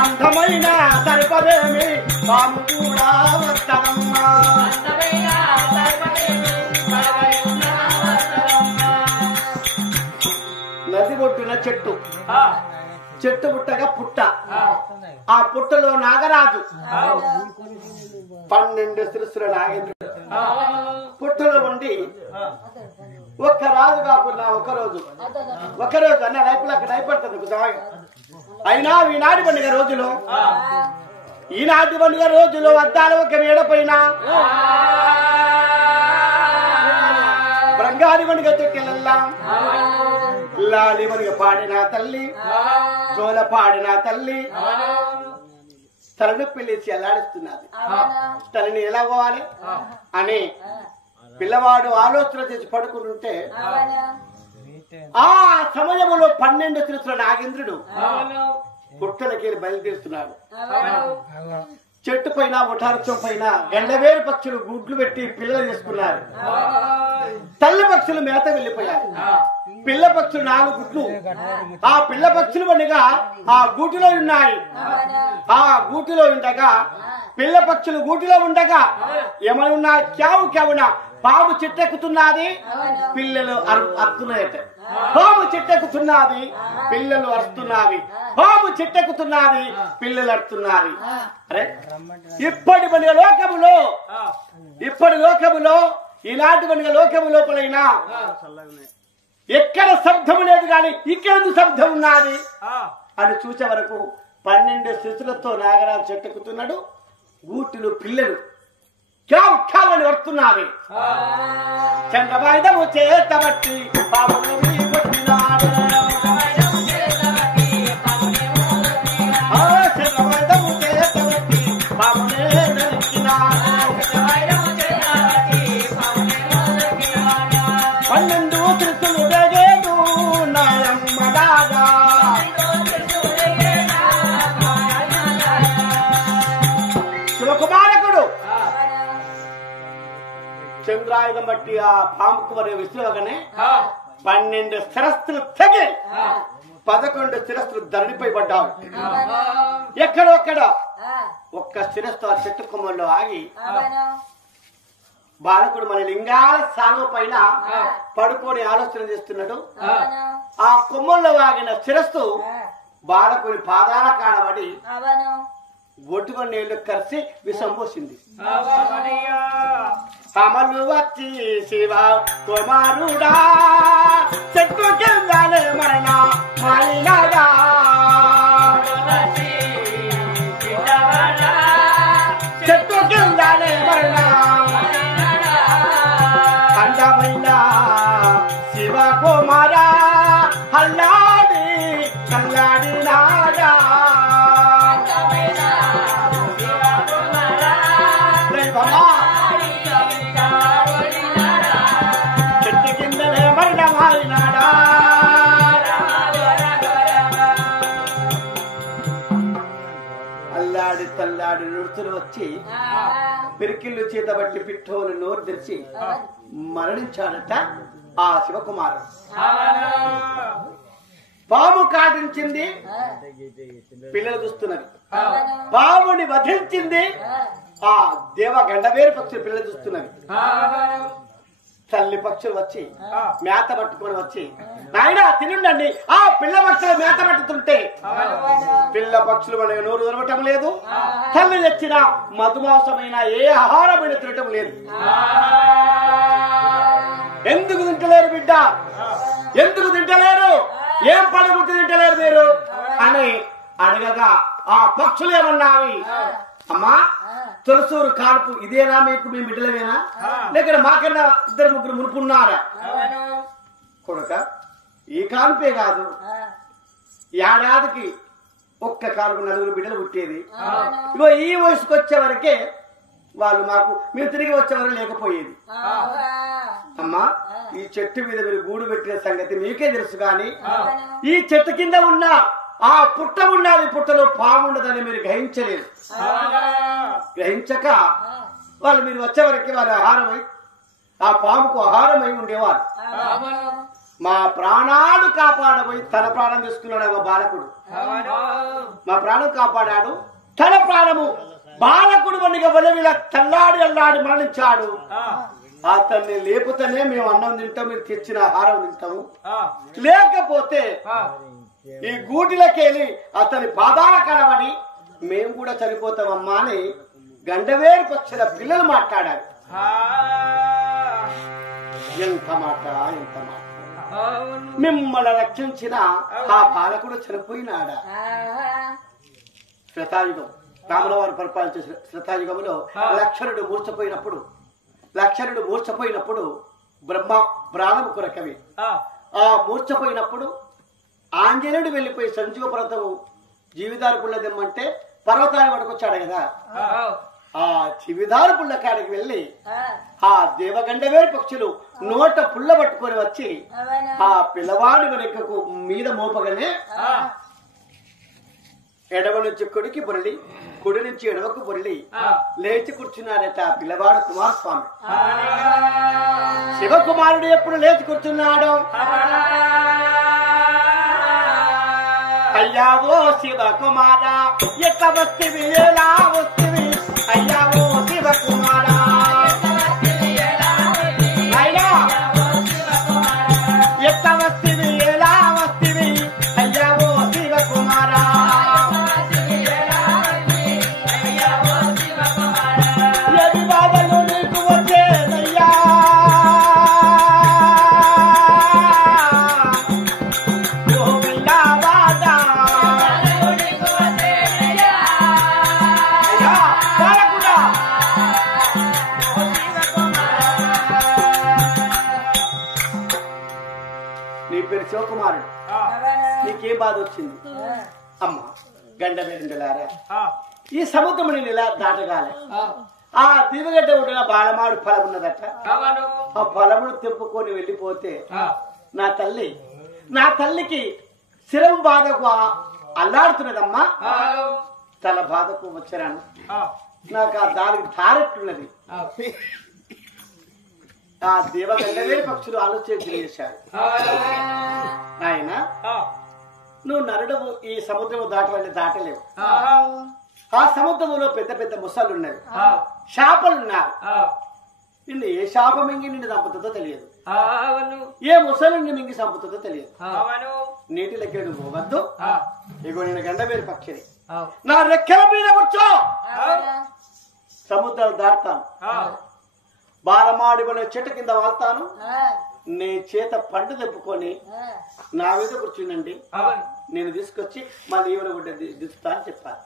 అందమైన సర్పమేమి పాము కూడా వస్తదమ్మా. నది ఒడ్డున చెట్టు, చెట్టు పుట్టగా పుట్ట, ఆ పుట్టలో నాగరాజు 12 శిరస్సుల నాగేంద్రుడు పుట్టలో ఉండి ఒక్క రాజు కాకుండా ఒకరోజు అన్న లైఫ్లో అక్కడ అయిపడుతుంది. అయినా ఈనాటి పండుగ రోజులు, ఈనాటి పండుగ రోజులు అద్దాలు ఒక మేడపైన బృంగారి పండుగ చెట్టుకెళ్ళా లాలి మనుగ పాడిన తల్లి, జోల పాడిన తల్లి తలను పిలిచి అల్లాడిస్తున్నది. తనని ఎలా పోవాలి అని పిల్లవాడు ఆలోచన చేసి పడుకుంటుంటే ఆ సమయంలో 12 శిరస్సుల నాగేంద్రుడు పుట్టలకి బయలుదేరుతున్నాడు. చెట్టు పైన ఒటారుచం పైన గండవేరు పక్షులు గుడ్లు పెట్టి పిల్లలు చేసుకున్నారు. తల్లి పక్షులు మేత వెళ్ళిపోయారు. పిల్ల పక్షులు 4 గుడ్లు. ఆ పిల్ల పక్షులు పండుగ ఆ గూటిలో ఉన్నాయి. ఆ గూటిలో ఉండగా పిల్ల పక్షులు గూటిలో ఉండగా ఏమని ఉన్నా క్యావు క్యావున పాము చెట్టెక్కుతున్నది, పిల్లలు అరుస్తున్నాయట. పాము చెట్టెక్కుతున్నది, పిల్లలు అరుస్తున్నవి. పాము చెట్టెక్కుతున్నది, పిల్లలు అరుస్తున్నవి. అరే ఇప్పటి పండుగ లోకములో, ఇప్పటి లోకములో, ఈనాటి పండుగ లోకము లోపలైనా ఎక్కడ శబ్దము లేదు కానీ ఇక్కడ శబ్దం ఉన్నది అని చూసే వరకు 12 శిశులతో నాగరాజు చెట్టెక్కుతున్నాడు. గూటిలో పిల్లలు కావని వస్తున్నావి. చంద్రబాయిదము చేతబట్టి పాముని కొట్టినాడు. చంద్రబాయిదము చేతబట్టి పామునే నరికినాడు. 12 శిశులు వేగేదు నాయమ్మదాగా. శివకుమారకుడు చంద్రాయుధం బట్టి ఆ పాముకు మరియు విసిరవగానే 12 శిరస్సులు తెగి 11 శిరస్సులు ధరణిపై పడ్డావు. ఎక్కడొక్కడ ఒక్క శిరస్సు ఆ చెట్టు కొమ్మల్లో ఆగి బాలకుడు మన లింగాల సాగు పైన పడుకొని ఆలోచన చేస్తున్నాడు. ఆ కొమ్మల్లో ఆగిన శిరస్సు బాలకుని పాదాల కాడబడి ఒట్టుకొని నీళ్లు కలిసి విషం పోసింది. అమలు వచ్చి శివ కుమారుడా చెట్టు కిందనే మరణ మాలినాడా. వచ్చి పిరికిళ్ళు చేతబట్టి పిట్టోలు నోరు తెరిచి మరణించాడట ఆ శివకుమారుడు. పాము కాటించింది, పిల్లలు చూస్తున్నది. పాముని వధించింది, ఆ దేవ గండవేరు పక్షులు పిల్లలు చూస్తున్నది. తల్లి పక్షులు వచ్చి మేత పట్టుకొని వచ్చి నాయనా తినుండండి. ఆ పిల్ల పక్షులు మేత పట్టుతుంటే పిల్ల పక్షులు మన నోరు దొరకటం లేదు. తల్లి తెచ్చిన మధుమాంసమైన ఏ ఆహారమైన తినటం లేదు. ఎందుకు తింటలేరు బిడ్డ, ఎందుకు తింటలేరు, ఏం పడుకుంటూ తింటలేరు మీరు అని అడగగా ఆ పక్షులు ఏమన్నావి, అమ్మా తులసూరు కాల్పు ఇదేనా, మీకు మీ బిడ్డలమేనా, లేక మాకన్నా ఇద్దరు ముగ్గురు మునుకున్నారా? కొడుక ఈ కాల్పే కాదు, ఏడాదికి ఒక్క కాలుపు 4 బిడ్డలు పుట్టేది. ఇగో ఈ వయసుకు వచ్చే వరకే వాళ్ళు మాకు మేము తిరిగి వచ్చే వరకు లేకపోయేది. అమ్మా ఈ చెట్టు మీద మీరు గూడు పెట్టిన సంగతి మీకే తెలుసు, కానీ ఈ చెట్టు కింద ఉన్న ఆ పుట్ట ఉన్నది, పుట్టలో పాము ఉండదని మీరు గ్రహించలేదు. గ్రహించక వాళ్ళు మీరు వచ్చే వరకు వారి ఆహారమై ఆ పాముకు ఆహారమై ఉండేవారు. మా ప్రాణాలు కాపాడబోయి తన ప్రాణం తీసుకున్నాడు ఆ బాలకుడు. మా ప్రాణం కాపాడాడు, తన ప్రాణము బాలకుడు వనిగా వలవిల తల్లాడి అల్లాడి మరణించాడు. అతన్ని లేపుతనే మేము అన్నం తింటాం, మీరు తెచ్చిన ఆహారం తింటాము. లేకపోతే ఈ గూటిలోకెళ్ళి అతని పాదాల కడబడి మేము కూడా చనిపోతామమ్మా అని గండవేరు పక్షుల పిల్లలు మాట్లాడారు. ఎంత మాట, ఎంత మాట! మిమ్మల్ని రక్షించిన ఆ బాలకుడు చనిపోయినాడా? శ్వేతాయుగం రాములవారు పరిపాలించే శ్వేతాయుగంలో లక్షణుడు మూర్చపోయినప్పుడు బ్రహ్మ ప్రాణము కొరకవి. ఆ మూర్చపోయినప్పుడు ఆంజనేయుడు వెళ్లిపోయి సంజీవ పర్వతము జీవిదారు పుల్ల తెమ్మంటే పర్వతాన్ని పట్టుకొచ్చాడు కదా. ఆ జీవిదారు పుల్ల కాడికి వెళ్లి ఆ దేవగండవేరు పక్షులు నోట పుల్ల పట్టుకొని వచ్చి ఆ పిల్లవాడి వెనకకు మీద మోపగానే ఎడవ నుంచి కుడికి పొరలి, కుడి నుంచి ఎడవకు పొరలి లేచి కూర్చున్నాడట ఆ పిల్లవాడు కుమారస్వామి. శివకుమారుడు ఎప్పుడు లేచి కూర్చున్నాడు? అయ్యావో శివకుమారా ఎక్క వస్తివి, ఎలా వస్తివి, అయ్యావో శివకుమారా ఎక్క వస్తివి, ఎలా వస్తివి, అయ్యావో శివకుమారా. ఎది బాధలు నీకు వచ్చేదయ్యా, శివకుమారుడు నీకే బాధ వచ్చింది? అమ్మ గండవేరులారా, ఈ సముద్రం నేను ఇలా దాటగాలి. ఆ దివగడ్డ ఉండిన బాలమాడు ఫలం ఉన్నదట. ఆ ఫలమును తెంపుకొని వెళ్ళిపోతే నా తల్లికి శిరం బాధకు అల్లాడుతున్నదమ్మా. తన బాధకు వచ్చాను, నాకు ఆ దానికి ధారెట్టున్నది. ఆ దేవగండవేరు పక్షులు ఆలోచన చేశారు, ఆయన నువ్వు నరుడవు, ఈ సముద్రము దాటలేవు. ఆ సముద్రంలో పెద్ద పెద్ద ముసలున్నవి, శాపలున్నారు. నిన్ను ఏ శాప మింగి నిన్ను చంపుతుందో తెలియదు, ఏ ముసలు మింగి చంపుతుందో తెలియదు. నీటి దగ్గర నువ్వు పోవద్దు. ఇగో నేను గండవేరు పక్షిని, నా రెక్కల మీద కూర్చో, సముద్రాలు దాటుతాను, బాలమాడి చెట్టు కింద వాళ్తాను, నీ చేత పండు తెప్పుకొని నా మీద కూర్చుందండి, నేను తీసుకొచ్చి మళ్ళీ ఈవెన గుడ్డ దిస్తా అని చెప్పాను.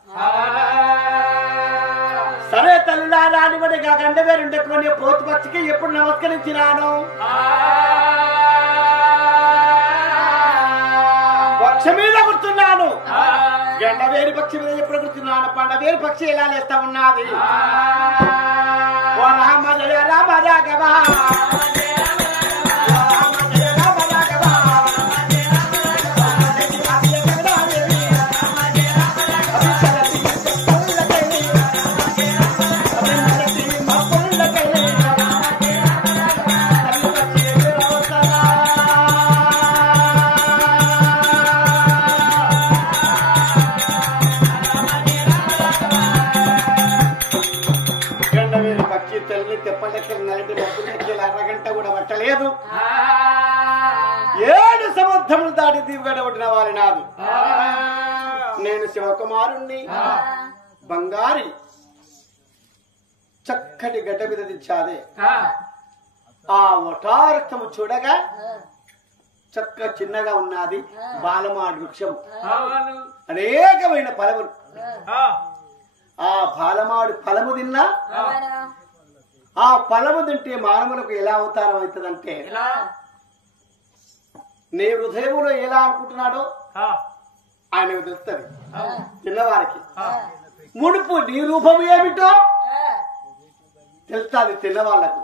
సరే తల్లి రానివడిగా గండవేరుండెక్కుని పోతు పక్షికి ఎప్పుడు నమస్కరించినాను. పక్షి మీద కూర్చున్నాను, గండవేరు పక్షి మీద ఎప్పుడు కూర్చున్నాను. పండవేరు పక్షి ఎలా లేస్తా ఉన్నది. రామ జయ రామ రాఘవ, ఉన్నది. నేను శివకుమారుణ్ణి బంగారి చక్కటి గడ్డ మీద దించాదే. ఆ వటారక్తము చూడగా చక్క చిన్నగా ఉన్నది బాలమాడు వృక్షము. అనేకమైన ఫలములు. ఆ బాలమాడు ఫలము తిన్నా ఆ ఫలము తింటే మానవులకు ఎలా అవతారం అవుతుందంటే నీ హృదయంలో ఎలా అనుకుంటున్నాడో ఆయనకు తెలుస్తుంది. తిన్నవారికి ముడుపు నీ రూపం ఏమిటో తెలుస్తుంది. తిన్నవాళ్లకు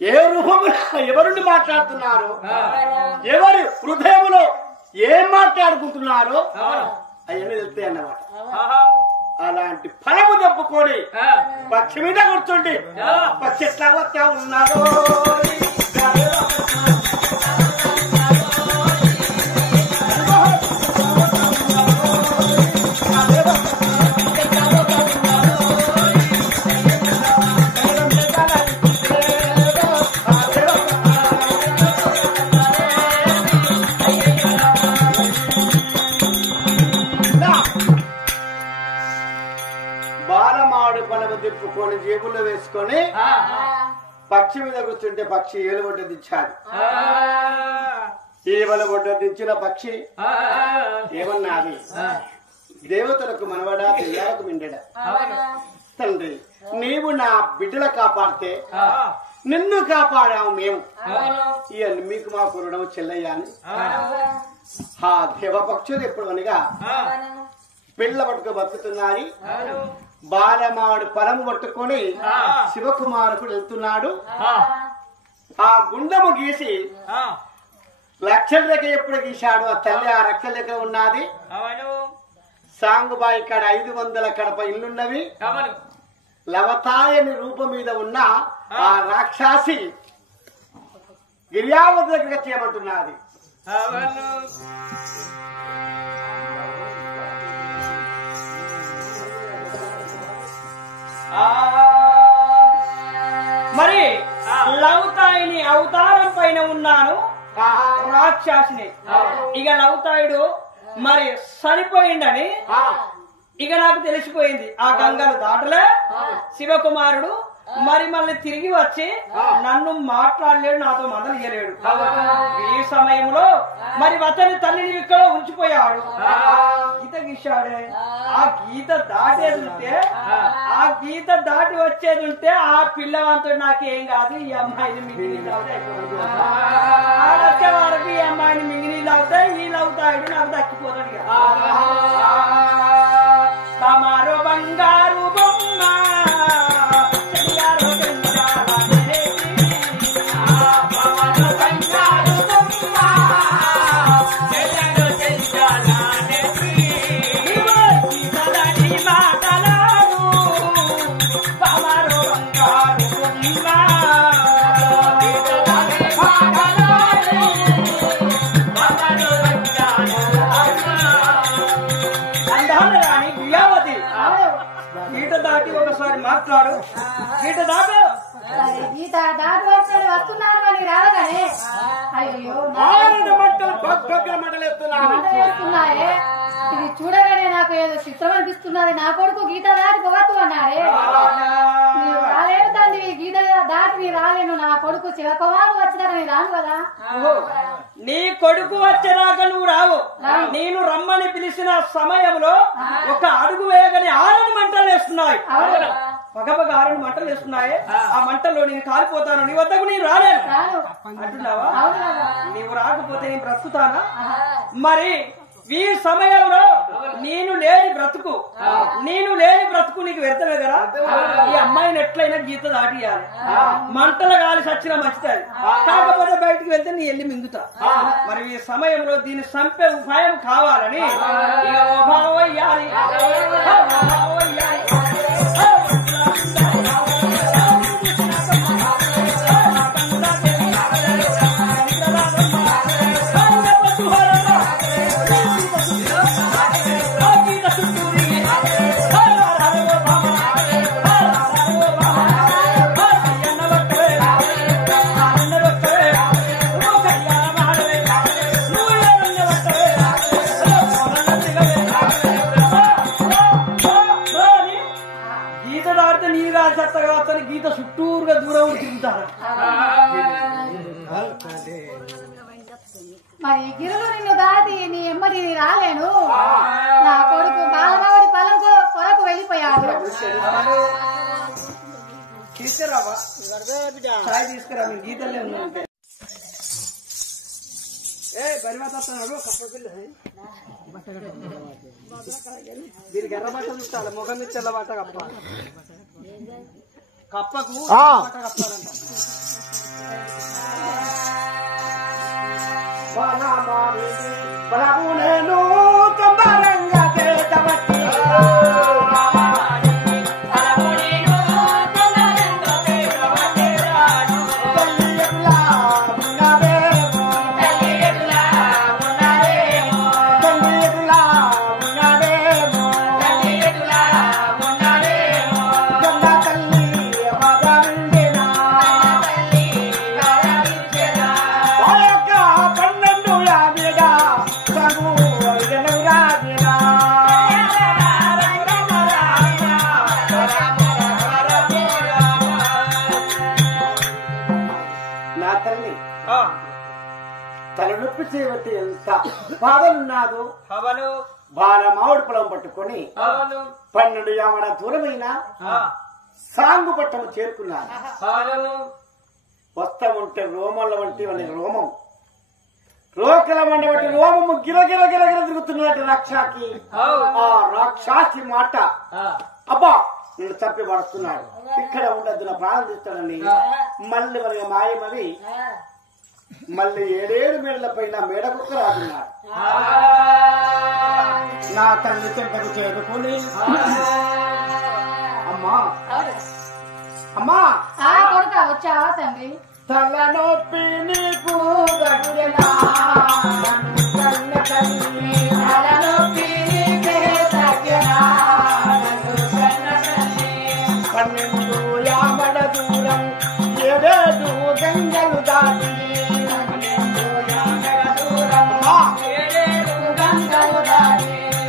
ఏ రూపంలో ఎవరుండి మాట్లాడుతున్నారో, ఎవరి హృదయంలో ఏం మాట్లాడుకుంటున్నారో అవన్నీ తెలుస్తాయి అన్నమాట. అలాంటి ఫలము తప్పుకొని పక్షి మీద కూర్చోండి. పక్షి ఎట్లా వస్తా ఉన్నారో బాలమాడు పలము తిప్పుకొని జేబుల్లో వేసుకొని పక్షి మీద కూర్చుంటే పక్షి ఏలుబొడ్డ దించాలి. ఏలుబొడ్డ దించిన పక్షి ఏమన్నాది? దేవతలకు మనవడా, తెల్లారకు మిండడా. తండ్రి నీవు నా బిడ్డల కాపాడితే నిన్ను కాపాడాము మేము. ఇవన్నీ మీకు మాకు రుణము చెల్లయ్యా అని ఆ దేవపక్షులు ఎప్పుడు అనగా పిల్ల పట్టుకు బతుకుతున్నాయి. బాలమాడు ఫలము పట్టుకొని శివకుమారుడు వెళ్తున్నాడు. ఆ గుండము గీసి లక్షలకి ఎప్పుడు గీశాడు ఆ తల్లి ఆ రక్షలకి ఉన్నది. సాంగుబాయి కాడ 500 కడప ఇల్లున్నవి. లవతాయని రూపం మీద ఉన్న ఆ రాక్షసి గిరియావతి దగ్గర చేయమంటున్నది. మరి లవతాయిని అవతారం పైన ఉన్నాను రాక్షసిని. ఇక లవతాయుడు మరి చనిపోయిండని ఇక నాకు తెలిసిపోయింది. ఆ గంగలు దాటలే శివకుమారుడు మరి మళ్ళీ తిరిగి వచ్చి నన్ను మాట్లాడలేడు, నాతో మందలియలేడు. ఈ సమయంలో మరి అతని తల్లిని ఇక్కడ ఉంచిపోయాడు. గీత గీశాడే. ఆ గీత దాటేది ఉంటే ఆ గీత దాటి వచ్చేది ఉంటే ఆ పిల్లవంతుడు నాకేం కాదు, ఈ అమ్మాయిని మింగిని వచ్చే వారికి ఈ అమ్మాయిని మింగిని లాగుతా ఈ లవుతాడు నాకు దక్కిపోతాడు. తమారో బంగారు బొమ్మ ఒకసారి మాట్లాడు. గీత దాటు గీత దాటి వస్తున్నారు అని రాగానే అయ్యో మంటలేస్తున్నాయే. ఇది చూడగానే నాకు ఏదో చిత్రం అనిపిస్తున్నది. నా కొడుకు గీత దాటి పోగొట్టు అన్నారే. మీరు రాలేను తండ్రి, గీత దాటి నీ రాలేను. నా కొడుకు శివకుమారు వచ్చినాక నీ రాను కదా. నీ కొడుకు వచ్చేదాకా నువ్వు రావు. నేను రమ్మని పిలిచిన సమయంలో ఒక అడుగు వేయగానే 6 మంటలు వేస్తున్నాయి. పగపగ 6 మంటలు వేస్తున్నాయి. ఆ మంటల్లో నేను కాలిపోతాను. నీ వద్దకు నేను రాలేను అంటున్నావా? నీవు రాకపోతే నేను బ్రతుకుతానా? మరి ఈ సమయంలో నేను లేని బ్రతుకు నీకు వ్యర్థమే కదా. ఈ అమ్మాయిని ఎట్లయినా గీత దాటియాలి. మంటలు గాలి సచ్చిన మంచిది. కాకపోతే బయటికి వెళ్తే నీ వెళ్ళి మింగుతా. మరి ఈ సమయంలో దీన్ని చంపే ఉపాయం కావాలని కూర్చుంటారా? మరి గిరులు నిన్ను దాటి నీ ఎమ్మడి రాలేను. నా కొడుకు బాలరావుడి పొలం కొరకు వెళ్ళిపోయాడు. తీసుకురావా సాయి తీసుకురా, మీ గీతలే ఉన్నాయంటే. బరిమాతున్నాడు దీనికి ఎర్ర బట్ట చూస్తాడు, ముఖం మీద తెల్ల బట్ట కప్ప, కప్పకు బట్ట కప్పాలంట. నేను తొందరంగా చేతబట్టి తలనొప్పి చేయబట్టి ఎంత బాధలున్నాదో బాలమావుడి పొలం పట్టుకొని 12 యామడ దూరమైన సాంగు పట్టము చేరుకున్నాను. వస్తా ఉంటే రోమల వంటి వాళ్ళ రోమం, రోకల వంటి వంటి రోమము గిరగిర గిరగిర తిరుగుతున్నట్టు రాక్షాకి ఆ రాక్షాసి మాట, అబ్బా నేను చంపి పడుతున్నాడు, ఇక్కడ ఉండద్దు నా ప్రాణం తీస్తాడని మళ్ళీ మనకి మాయమని మళ్ళీ 7 మేడల పైన మేడకుక్క రాకున్నాడు. నా తల్లి చెంతకు చేరుకుని అమ్మా అమ్మా కొడుకా వచ్చావా తండ్రి? తలనొప్పి నీకు తగిలినా తలనొప్పి నీకే తగినా 12 యామడ దూరం 7 గంగలు దాటి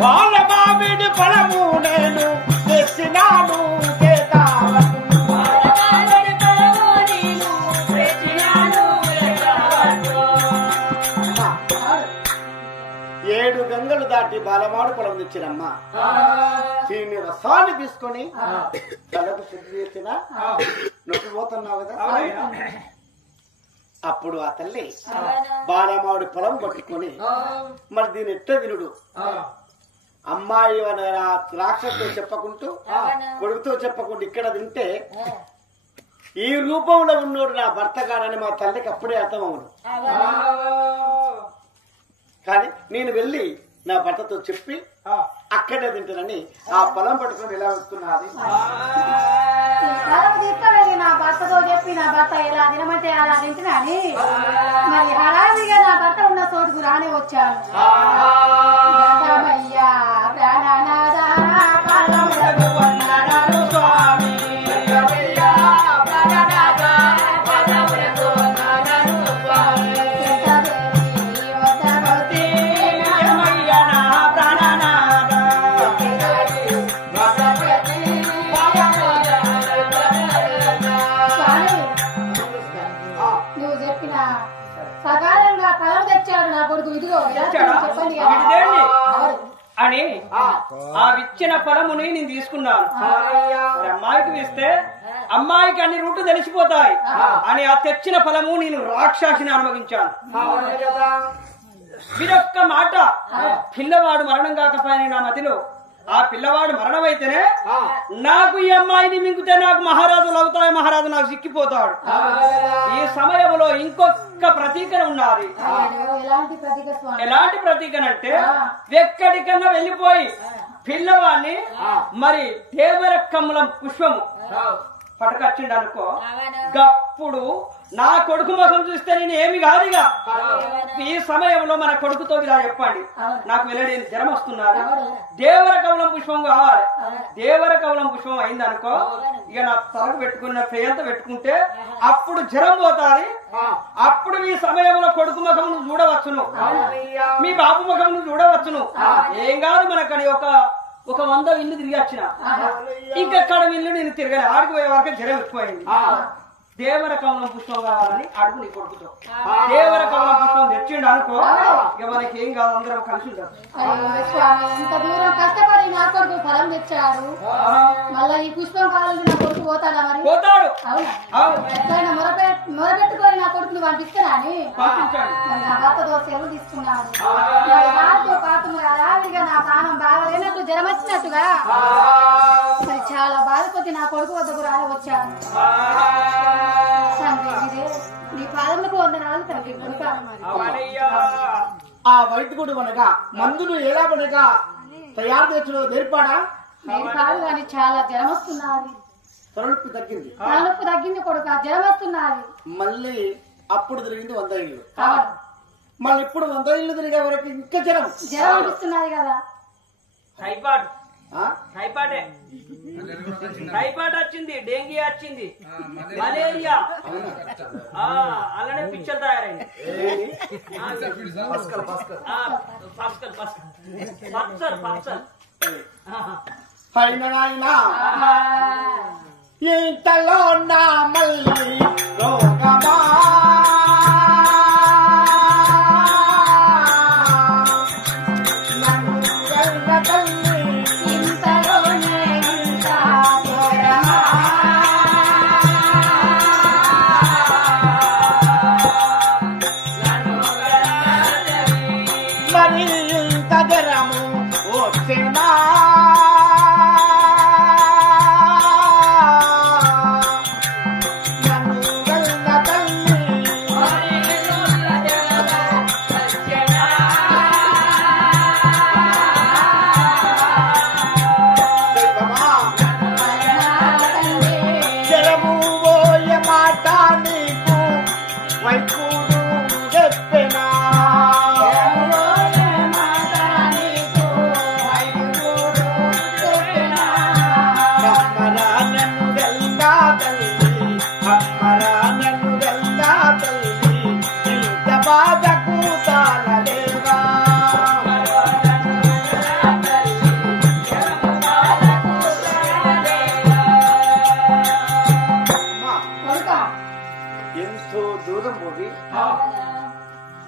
వాళ్ళ మామిడి ఫలము నేను తెచ్చినాను చేతావను. 7 గంగలు దాటి బాలమాడు పొలం తెచ్చినమ్మా. దీన్ని రసాన్ని తీసుకొని తలకు శుద్ధి చేసిన నొప్పిపోతున్నావు కదా. అప్పుడు ఆ తల్లి బాలమావుడి పొలం పట్టుకొని మరి దీని ఎట్ట వినుడు, అమ్మాయి రాక్షసుతో చెప్పకుంటూ కొడుకుతో చెప్పకుండా ఇక్కడ తింటే ఈ రూపంలో ఉన్నోడు నా భర్త కాడని మా తల్లికి అప్పుడే అర్థమవును. కానీ నేను వెళ్ళి నా భర్తతో చెప్పి అక్కడే తింటానని ఆ పొలం పట్టుకొని ఎలా వస్తున్నది. తీసుకువెళ్ళి నా భర్తతో చెప్పి నా భర్త ఎలా తినమంటే అలా తింటున్నాని మరి హడావిగా నా భర్త ఉన్న చోటుకు రానే వచ్చాను. సకాలంగా ఫలం తెచ్చాడు నా కొడుకు. ఇదిగో చెప్పండి అని ఆ ఇచ్చిన ఫలముని నేను తీసుకున్నాను. అమ్మాయికి ఇస్తే అమ్మాయికి అన్ని రూట్లు తెలిసిపోతాయి అని ఆ తెచ్చిన ఫలము నేను రాక్షసిని అనుభవించాను. వీరొక్క మాట, పిల్లవాడు మరణం కాకపోయినా నా మతిలో ఆ పిల్లవాడు మరణమైతేనే నాకు ఈ అమ్మాయిని మింగితే నాకు మహారాజులు అవుతాయి, మహారాజు నాకు సిక్కిపోతాడు. ఈ సమయంలో ఇంకొక ప్రతీకన ఉన్నది. ఎలాంటి ప్రతీకనంటే ఎక్కడికన్నా వెళ్ళిపోయి పిల్లవాడిని మరి దేవరకమ్ములం పుష్పము పట్టుకొచ్చిండు అనుకో, గప్పుడు నా కొడుకు ముఖం చూస్తే నేను ఏమి కాదుగా. ఈ సమయంలో మన కొడుకుతో ఇలా చెప్పండి, నాకు వెళ్ళలేని జ్వరం వస్తున్నది, దేవర కవలం పుష్పం కావాలి. దేవర కవలం పుష్పం అయిందనుకో ఇక నా తలకు పెట్టుకున్న పేయంత పెట్టుకుంటే అప్పుడు జ్వరం పోతాది. అప్పుడు ఈ సమయంలో కొడుకు ముఖం నువ్వు చూడవచ్చును, మీ బాబు ముఖం నువ్వు చూడవచ్చును. ఏం కాదు మనకని ఒక 100 ఇల్లు తిరిగి వచ్చిన ఇంకెక్కడ ఇల్లు నేను తిరగలే. ఆడికి పోయే వరకు జ్వరం ఎక్కువైంది. దేవర కమలం పుష్పం కావాలని అడుగు నీ కొడుకుతో. దేవర కమలం పుష్పం తెచ్చిండు అనుకో, ఇక మనకి ఏం కాదు, అందరం కలిసి ఉంటాం. అయ్యో స్వామి, ఇంత దూరం కష్టపడి నా కొడుకు ఫలం తెచ్చాడు, మళ్ళా ఈ పుష్పం కావాలని నా కొడుకు పోతాడా? మరి పోతాడు. అవునా? ఎట్లయినా మొరపెట్టుకొని నా కొడుకుని పంపిస్తానా అని పంపించాడు. నా భర్తతో సెలవు తీసుకున్నాడు. నాతో పాటు రావిడిగా నా ప్రాణం బాగలేనట్టు జ్వరం వచ్చినట్టుగా మరి చాలా బాధపడి నా కొడుకు వద్దకు రాలి వచ్చాను. తండ్రి ఇదే నీ పాదములకు వందనాలు తండ్రి. కొడుక ఆ వైద్యుడు అనగా మందులు ఎలా అనగా తయారు చేసిన నేర్పాడా? నేను కాదు కానీ చాలా జ్వరం వస్తున్నది. తలనొప్పి తగ్గింది. తలనొప్పి తగ్గింది కొడుక, జ్వరం వస్తున్నది. మళ్ళీ అప్పుడు తిరిగింది 100 ఇళ్ళు. మళ్ళీ ఇప్పుడు 100 ఇళ్ళు తిరిగే వరకు ఇంకా జ్వరం అనిపిస్తున్నది కదా. టైఫాయిడ్ వచ్చింది, డెంగీ వచ్చింది, మలేరియా, అలానే పిచ్చలు తయారైంది. పైన ఇంతలో నా మళ్ళీ రోగమా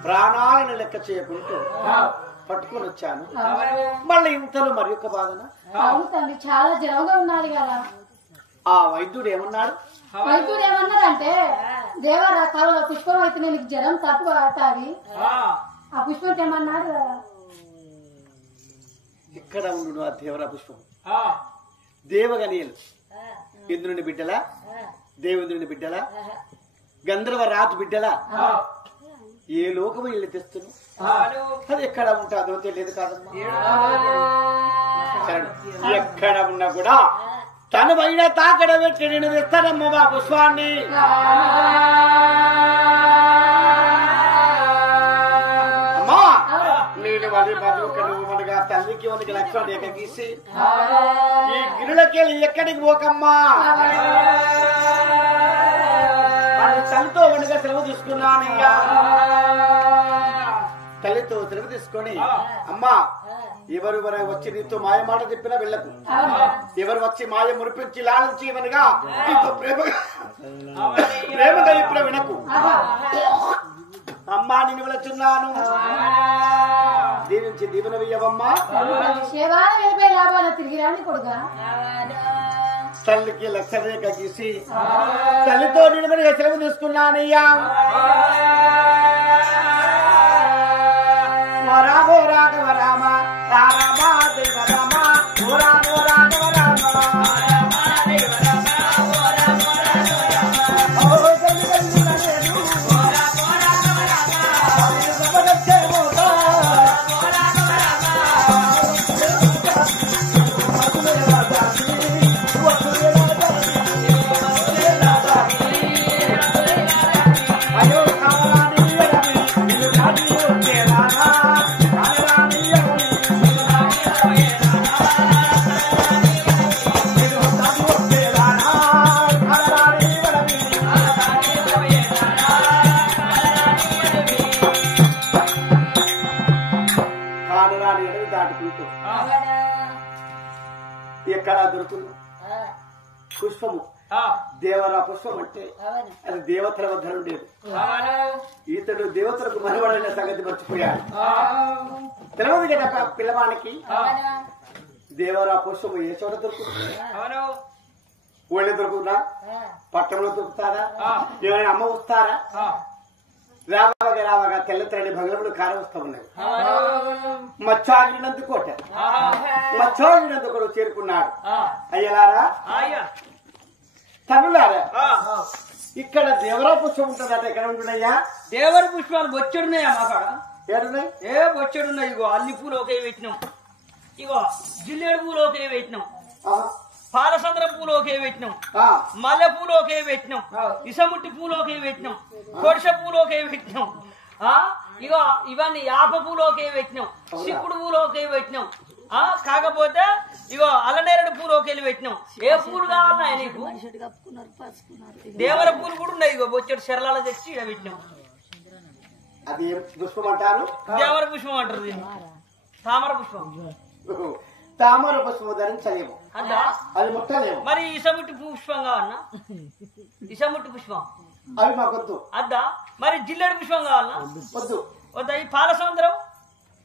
ప్రాణాలను లెక్క చేయకుంటూ పట్టుకొని వచ్చాను. మళ్ళీ ఇంతలో మరి యొక్క బాధన. అవును తండ్రి, చాలా జ్వరంగా ఉన్నది కదా. ఆ వైద్యుడు ఏమన్నాడు? వైద్యుడు ఏమన్నాడంటే, దేవరా కాలంలో పుష్పం అయితే నీకు జ్వరం తక్కువ అవుతాది. ఆ పుష్పం ఏమన్నాడు కదా, ఇక్కడ ఉండు ఆ దేవరా పుష్పం. దేవగనీయులు ఇంద్రుని బిడ్డలా, దేవేంద్రుని బిడ్డలా, గంధర్వ రాజు బిడ్డలా, ఏ లోకము ఇల్లు తెస్తున్నావు? అది ఎక్కడ ఉంటుందో తెలియదు కాదమ్మా. ఎక్కడ ఉన్నా కూడా తను పైన తాకడ పెట్టి నేను తెస్తానమ్మా మా పుష్పాన్ని. అమ్మా నేను మరి బతుకనుగా తల్లికి మనకి లక్ష్మణ్ ఎక్క గీసి ఈ గిరులకెళ్ళి ఎక్కడికి పోకమ్మా, తల్లితో వండుగా సెలవు తీసుకున్నానయ్యా. తల్లితో సెలవు తీసుకొని, అమ్మా ఎవరు వచ్చి నీతో మాయ మాట చెప్పినా వెళ్ళకు, ఎవరు వచ్చి మాయ మురిపించి లాలించి ఇవనగా నీతో ప్రేమగా చెప్పినా వినకు. అమ్మా నేను వెళుతున్నాను, దీవించి దీవెన వెయ్యవమ్మా. తిరిగి రాని కొడుగా. తల్లికి లక్షరేఖ గీసి తల్లితో నిలబడిగా సెలవు తీసుకున్నానయ్యా. రామో రాఘవ రామ రామ దేవ రామ ఓ రామో రాఘవ రామ ఎక్కడా దొరుకుతుంది పుష్పము? దేవరా పుష్పం అంటే అది దేవతల వద్ద ఉండేది. ఇతడు దేవతలకు మనవడైన సంగతి మర్చిపోయాడు. తెలియదు కదా పిల్లవానికి దేవరా పుష్పము ఏ చోట దొరుకుతుంది? ఊళ్ళో దొరుకుతుందా? పట్టణంలో దొరుకుతారా? ఏమైనా అమ్మ వస్తారా? రావగా రావగా తెల్లతరని భగలముడు కార వస్తూ ఉన్నాయి. మచ్చాగినందుకోట మచ్చాగినందుకు చేరుకున్నాడు. అయ్యలారా తనులారా ఇక్కడ దేవరా పుష్పం ఉంటుందట. ఎక్కడ ఉంటున్నాయా? దేవర పుష్పాలు బొచ్చెడున్నాయా మా కాడ? ఏడున్నాయి? బొచ్చెడున్నాయి. ఇగో అల్లి పూలు ఒకే పెట్టినాం, ఇగో జిల్లేడు పూలు ఒకే పెట్టినాం, పాలసంద్రం పూలు ఒకే పెట్టినాం, మల్లె పూలు ఒకే పెట్టినాం, ఇసముట్టి పూలు ఒకే పెట్టినాం, కొడిస పూలు ఒకే పెట్టినాం, ఇగో ఇవన్నీ యాప పూలు ఒకే పెట్టినాం, సిక్కుడు పూలు ఒకే పెట్టినాం. కాకపోతే ఇగో అల్లనేరేడు పూలు ఒకేళ్ళు పెట్టినాం. ఏ పూలు కావాలన్నా నీకు? దేవర పూలు కూడా ఉన్నాయి. ఇగో బొచ్చెడు శరలాల తెచ్చి ఇక పెట్టినాం. అది పుష్పం అంటారు. దేవర పుష్పం అంటారు దీన్ని. తామర పుష్పం. తామర పుష్పం ధరించలేము, అది ముట్టలేము. మరి ఇసముట్టి పుష్పం కావాలన్నా? ఇసముట్టి పుష్పం అవి మాకొద్దు. అద్దా. మరి జిల్లేడు పుష్పం కావాలన్నా? వద్దు. వద్దా. ఈ పాల సముద్రం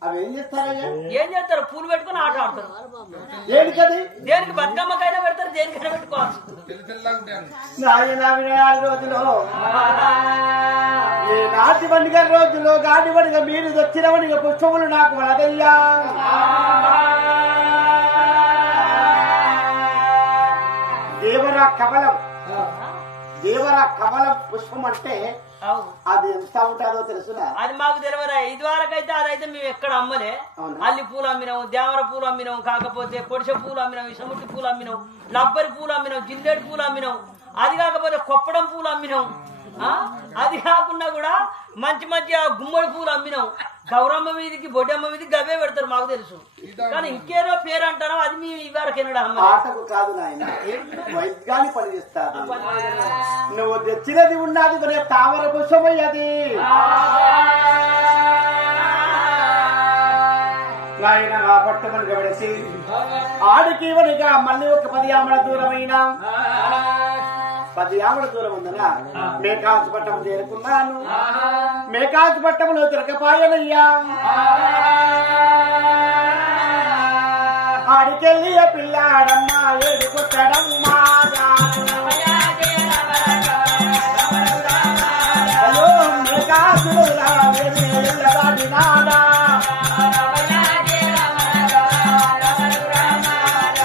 అవి ఏం చేస్తారయ్యా? ఏం చేస్తారు? పూలు పెట్టుకుని ఆట ఆడతారు. దేనికది? దేనికి? బతుకమ్మకైనా పెడతారు, దేనికైనా పెట్టుకోవచ్చు. నాటి రోజులో ఏ నాటి పండుగ రోజులో గాడి పండుగ మీరు వచ్చినవనిగా పుష్పములు నాకు వలదయ్యా. దేవరా కమలం, దేవరా కమలం పుష్పం అంటే అది ఎంత ఉంటుందో తెలుసునా? అది మాకు తెలియదా? ఇది వరకైతే అదైతే మేము ఎక్కడ అమ్మలే. అల్లి పూలు అమ్మినాం, దేవర పూలు అమ్మినాం, కాకపోతే పొడిసె పూలు అమ్మినాం, ఇసముట్టి పూలు అమ్మినాం, లబ్బరి పూలు అమ్మినాం, జిల్లేడు పూలు అమ్మినాం. అది కాకపోతే కొప్పడం పూలు అమ్మినాం. అది కాకుండా కూడా మంచి మంచి గుమ్మడి పూలు అమ్మినాం. గౌరమ్మ మీదకి బొడ్డమ్మ మీదకి గవే పెడతారు మాకు తెలుసు. కానీ ఇంకేదో పేరు అంటారో అది మేము ఇవరకేనాడు అమ్మ. ఆటకు కాదు నాయన, వైద్యాన్ని పనిచేస్తారు. నువ్వు తెచ్చినది ఉన్నది మరి తామర పుష్పమయ్యది. నాయన ఆ పట్టమని గమనించి ఆడికి ఇవనిగా మళ్ళీ ఒక 10 ఆమడ దూరమైన 10 ఆమడ దూరం ఉందనా మేకాసు పట్టం చేరుకున్నాను. మేకాసు పట్టంలో తిరగపాయనయ్యా. ఆడికెళ్ళి పిల్లాడమ్మా ఏడు కుట్టడమ్మా. అయ్యో మేకాసులు నాడా.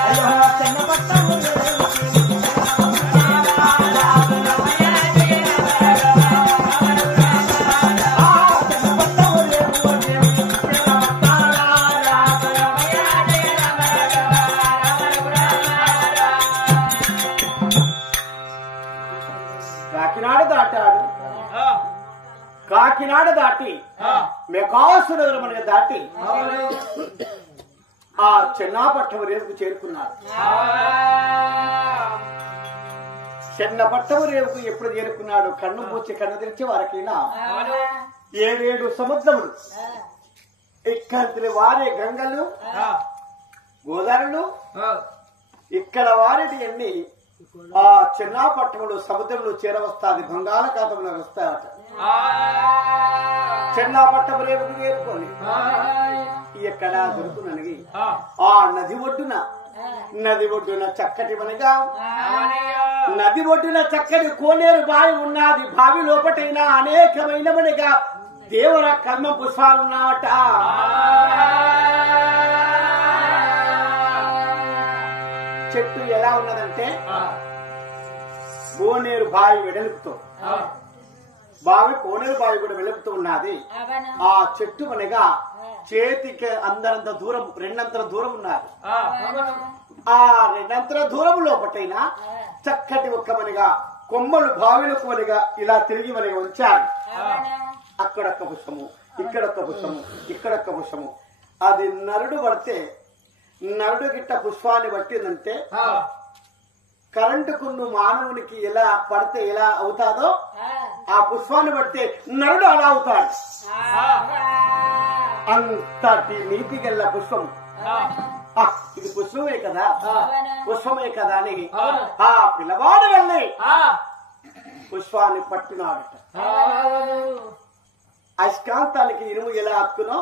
అయ్యో చిన్న పట్టము కాకినాడ దాటి మెకాసునగరం మనకి దాటి ఆ చెన్నాపట్టం రేవుకు చేరుకున్నారు. చెన్నపట్టం రేవుకు ఎప్పుడు చేరుకున్నాడు? కన్ను పూచి కన్ను తెరిచి వారికైనా 7 సముద్రములు ఇక్కడ వారే గంగలు గోదావరులు ఇక్కడ వారిటి అన్ని ఆ చెన్నాపట్టణంలో సముద్రంలో చేరవస్తాది. బంగాళాఖాతంలో వస్తాయట. చెన్నాపట్టం రేవుకు చేరుకొని ఎక్కడ దొరుకునని ఆ నది ఒడ్డున చక్కటి మనగా నది ఒడ్డున చక్కటి కోనేరు బావి ఉన్నది. బావి లోపటైనా అనేకమైన మనగా దేవర కర్మ పుష్పాలున్నావట. చెట్టు ఎలా ఉన్నదంటే కోనేరు బావి వెడలుపుతో కోనేరు బావి కూడా వెలుపుతూ ఉన్నది. ఆ చెట్టు మనగా చేతికి అందరంత దూరం 2 దూరం ఉన్నది. ఆ 2 దూరం లోపటైనా చక్కటి ఒక్క మనగా కొమ్మలు బావిలకు మనగా ఇలా తిరిగి మనగా ఉంచారు. అక్కడొక్క పుష్పము, ఇక్కడొక్క పుష్పము, ఇక్కడొక్క పుష్పము. అది నరుడు పడితే నరుడు గిట్ట పుష్పాన్ని పట్టిందంటే కరెంటు కున్ను మానవునికి ఎలా పడితే ఎలా అవుతాదో ఆ పుష్పాన్ని పడితే నరుడు అలా అవుతాడు. అంతటి నీతి గల్ల పుష్పం ఇది పుష్పమే కదా పుష్పమే కదా అని ఆ పిల్లవాడు వెళ్ళి పుష్పాన్ని పట్టినాడట. అయస్కాంతానికి ఇనుము ఎలా అక్కునో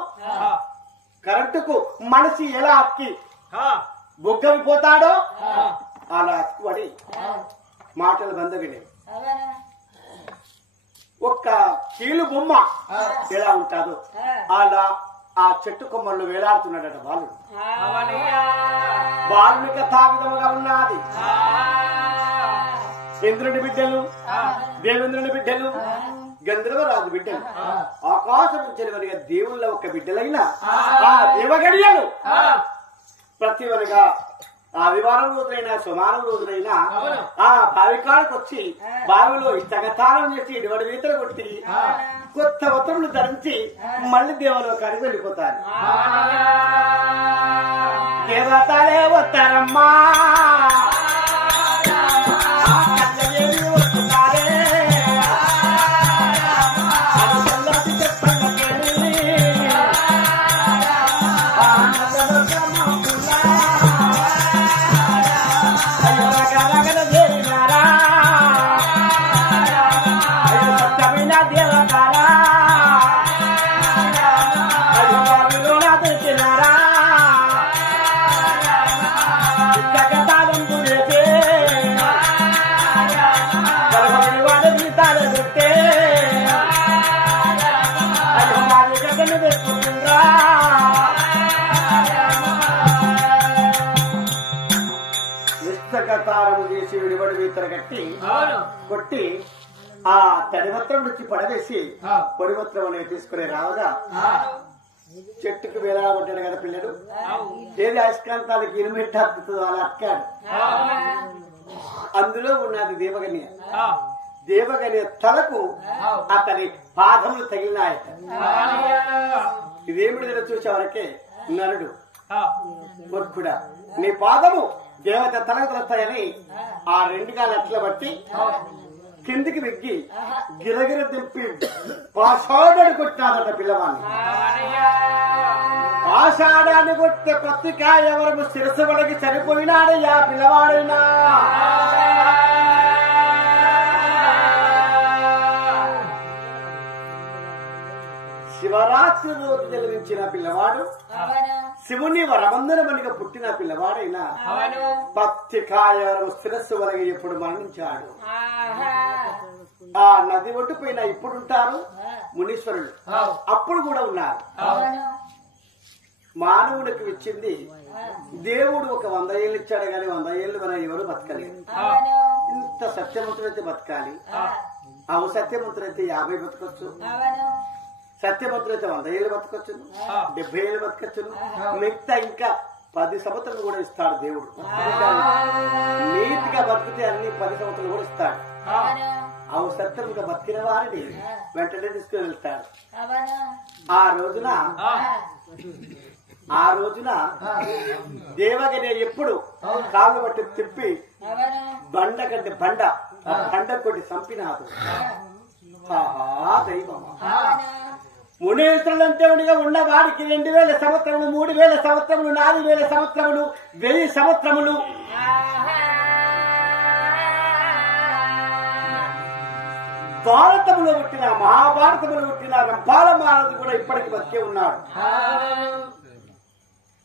కరెంటుకు మనిషి ఎలా అక్కి బొగ్గవిపోతాడో అలా అక్కుబడి మాటలు బందగిలే. ఒక్క కీలు బొమ్మ ఎలా ఉంటాదో అలా ఆ చెట్టు కొమ్మల్లో వేలాడుతున్నాడట బాలుడు. బాలుని కథావిధముగా ఉన్నది. ఇంద్రుని బిడ్డలు, దేవేంద్రుని బిడ్డలు, గంధర్వరాజు బిడ్డలు, ఆకాశం చెలివనిగా దేవుళ్ళ ఒక బిడ్డలైన ఆ దేవగడియలు ప్రతివనిగా ఆదివారం రోజునైనా సోమవారం రోజునైనా ఆ బావికాడికి వచ్చి బావిలో తగతానం చేసి ఇటువంటి వీతలు కొట్టి కొత్త వస్త్రములు ధరించి మళ్ళీ దేవలోకానికి వెళ్ళిపోతారు. దేవతలే వస్తారమ్మా చేసి విడిబడి వీతర కట్టి కొట్టి ఆ తడివత్రం నుంచి పడవేసి పొడివత్రం అనేది తీసుకుని రావగా చెట్టుకు వేలాడబడ్డాడు కదా పిల్లడు. ఏది అయస్కాంతాలకు ఇనుమెట్టి హత్తుతుందో అలా అక్కాడు. అందులో ఉన్నది దేవగన్య. దేవగన్య తలకు అతని పాదములు తగిలినాయట. ఇదేమిటి చూసేవరకే నరుడు మూర్ఖుడా, నీ పాదము దేవత తలకు తలస్తాయని ఆ రెండు కాలు అట్ల బట్టి కిందికి వెగ్గి గిరగిర దింపి పాషాడాన్ని కొట్టినాదట పిల్లవాడిని. పాషాడాన్ని కొట్టే పత్రిక ఎవరు శిరస్సు పడకి చనిపోయినాడయ్యా పిల్లవాడైనా. శివరాత్రి రోజు జన్మించిన పిల్లవాడు, శివుని వరబంధనమనిగా పుట్టిన పిల్లవాడైనా పత్రికాయ శిరస్సు వలగి ఎప్పుడు మరణించాడు. ఆ నది ఒడ్డుపైన ఇప్పుడుంటారు మునీశ్వరులు, అప్పుడు కూడా ఉన్నారు. మానవుడికి ఇచ్చింది దేవుడు ఒక 100 ఏళ్ళు ఇచ్చాడు కానీ 100 ఏళ్ళు మనం ఎవరు బతకలేదు. ఇంత సత్యవంతుడైతే బతకాలి. అవు సత్యవంతుడైతే 50 బతకొచ్చు, సత్యవంతుడైతే 100 ఏళ్ళు బతకొచ్చును, 70 ఏళ్ళు బతకొచ్చును, మిగతా ఇంకా 10 సంవత్సరాలు కూడా ఇస్తాడు దేవుడు. నీతిగా బతికితే అన్ని 10 సంవత్సరాలు కూడా ఇస్తాడు. అవు సత్యంగా బతికిన వారిని వెంటనే తీసుకుని వెళ్తాడు. ఆ రోజున దేవగనే ఎప్పుడు కాళ్ళు బట్టి తిప్పి బండ కంటే బండ కొట్టి చంపినాడు. దైవం మునీశ్వరులంటే ఉన్న వాడికి 2000 సంవత్సరములు, 3000 సంవత్సరములు, 4000 సంవత్సరములు, 1000 సంవత్సరములు భారతములో పుట్టిన, మహాభారతములో పుట్టిన రంపాల మహారాజు కూడా ఇప్పటికి బతికే ఉన్నాడు.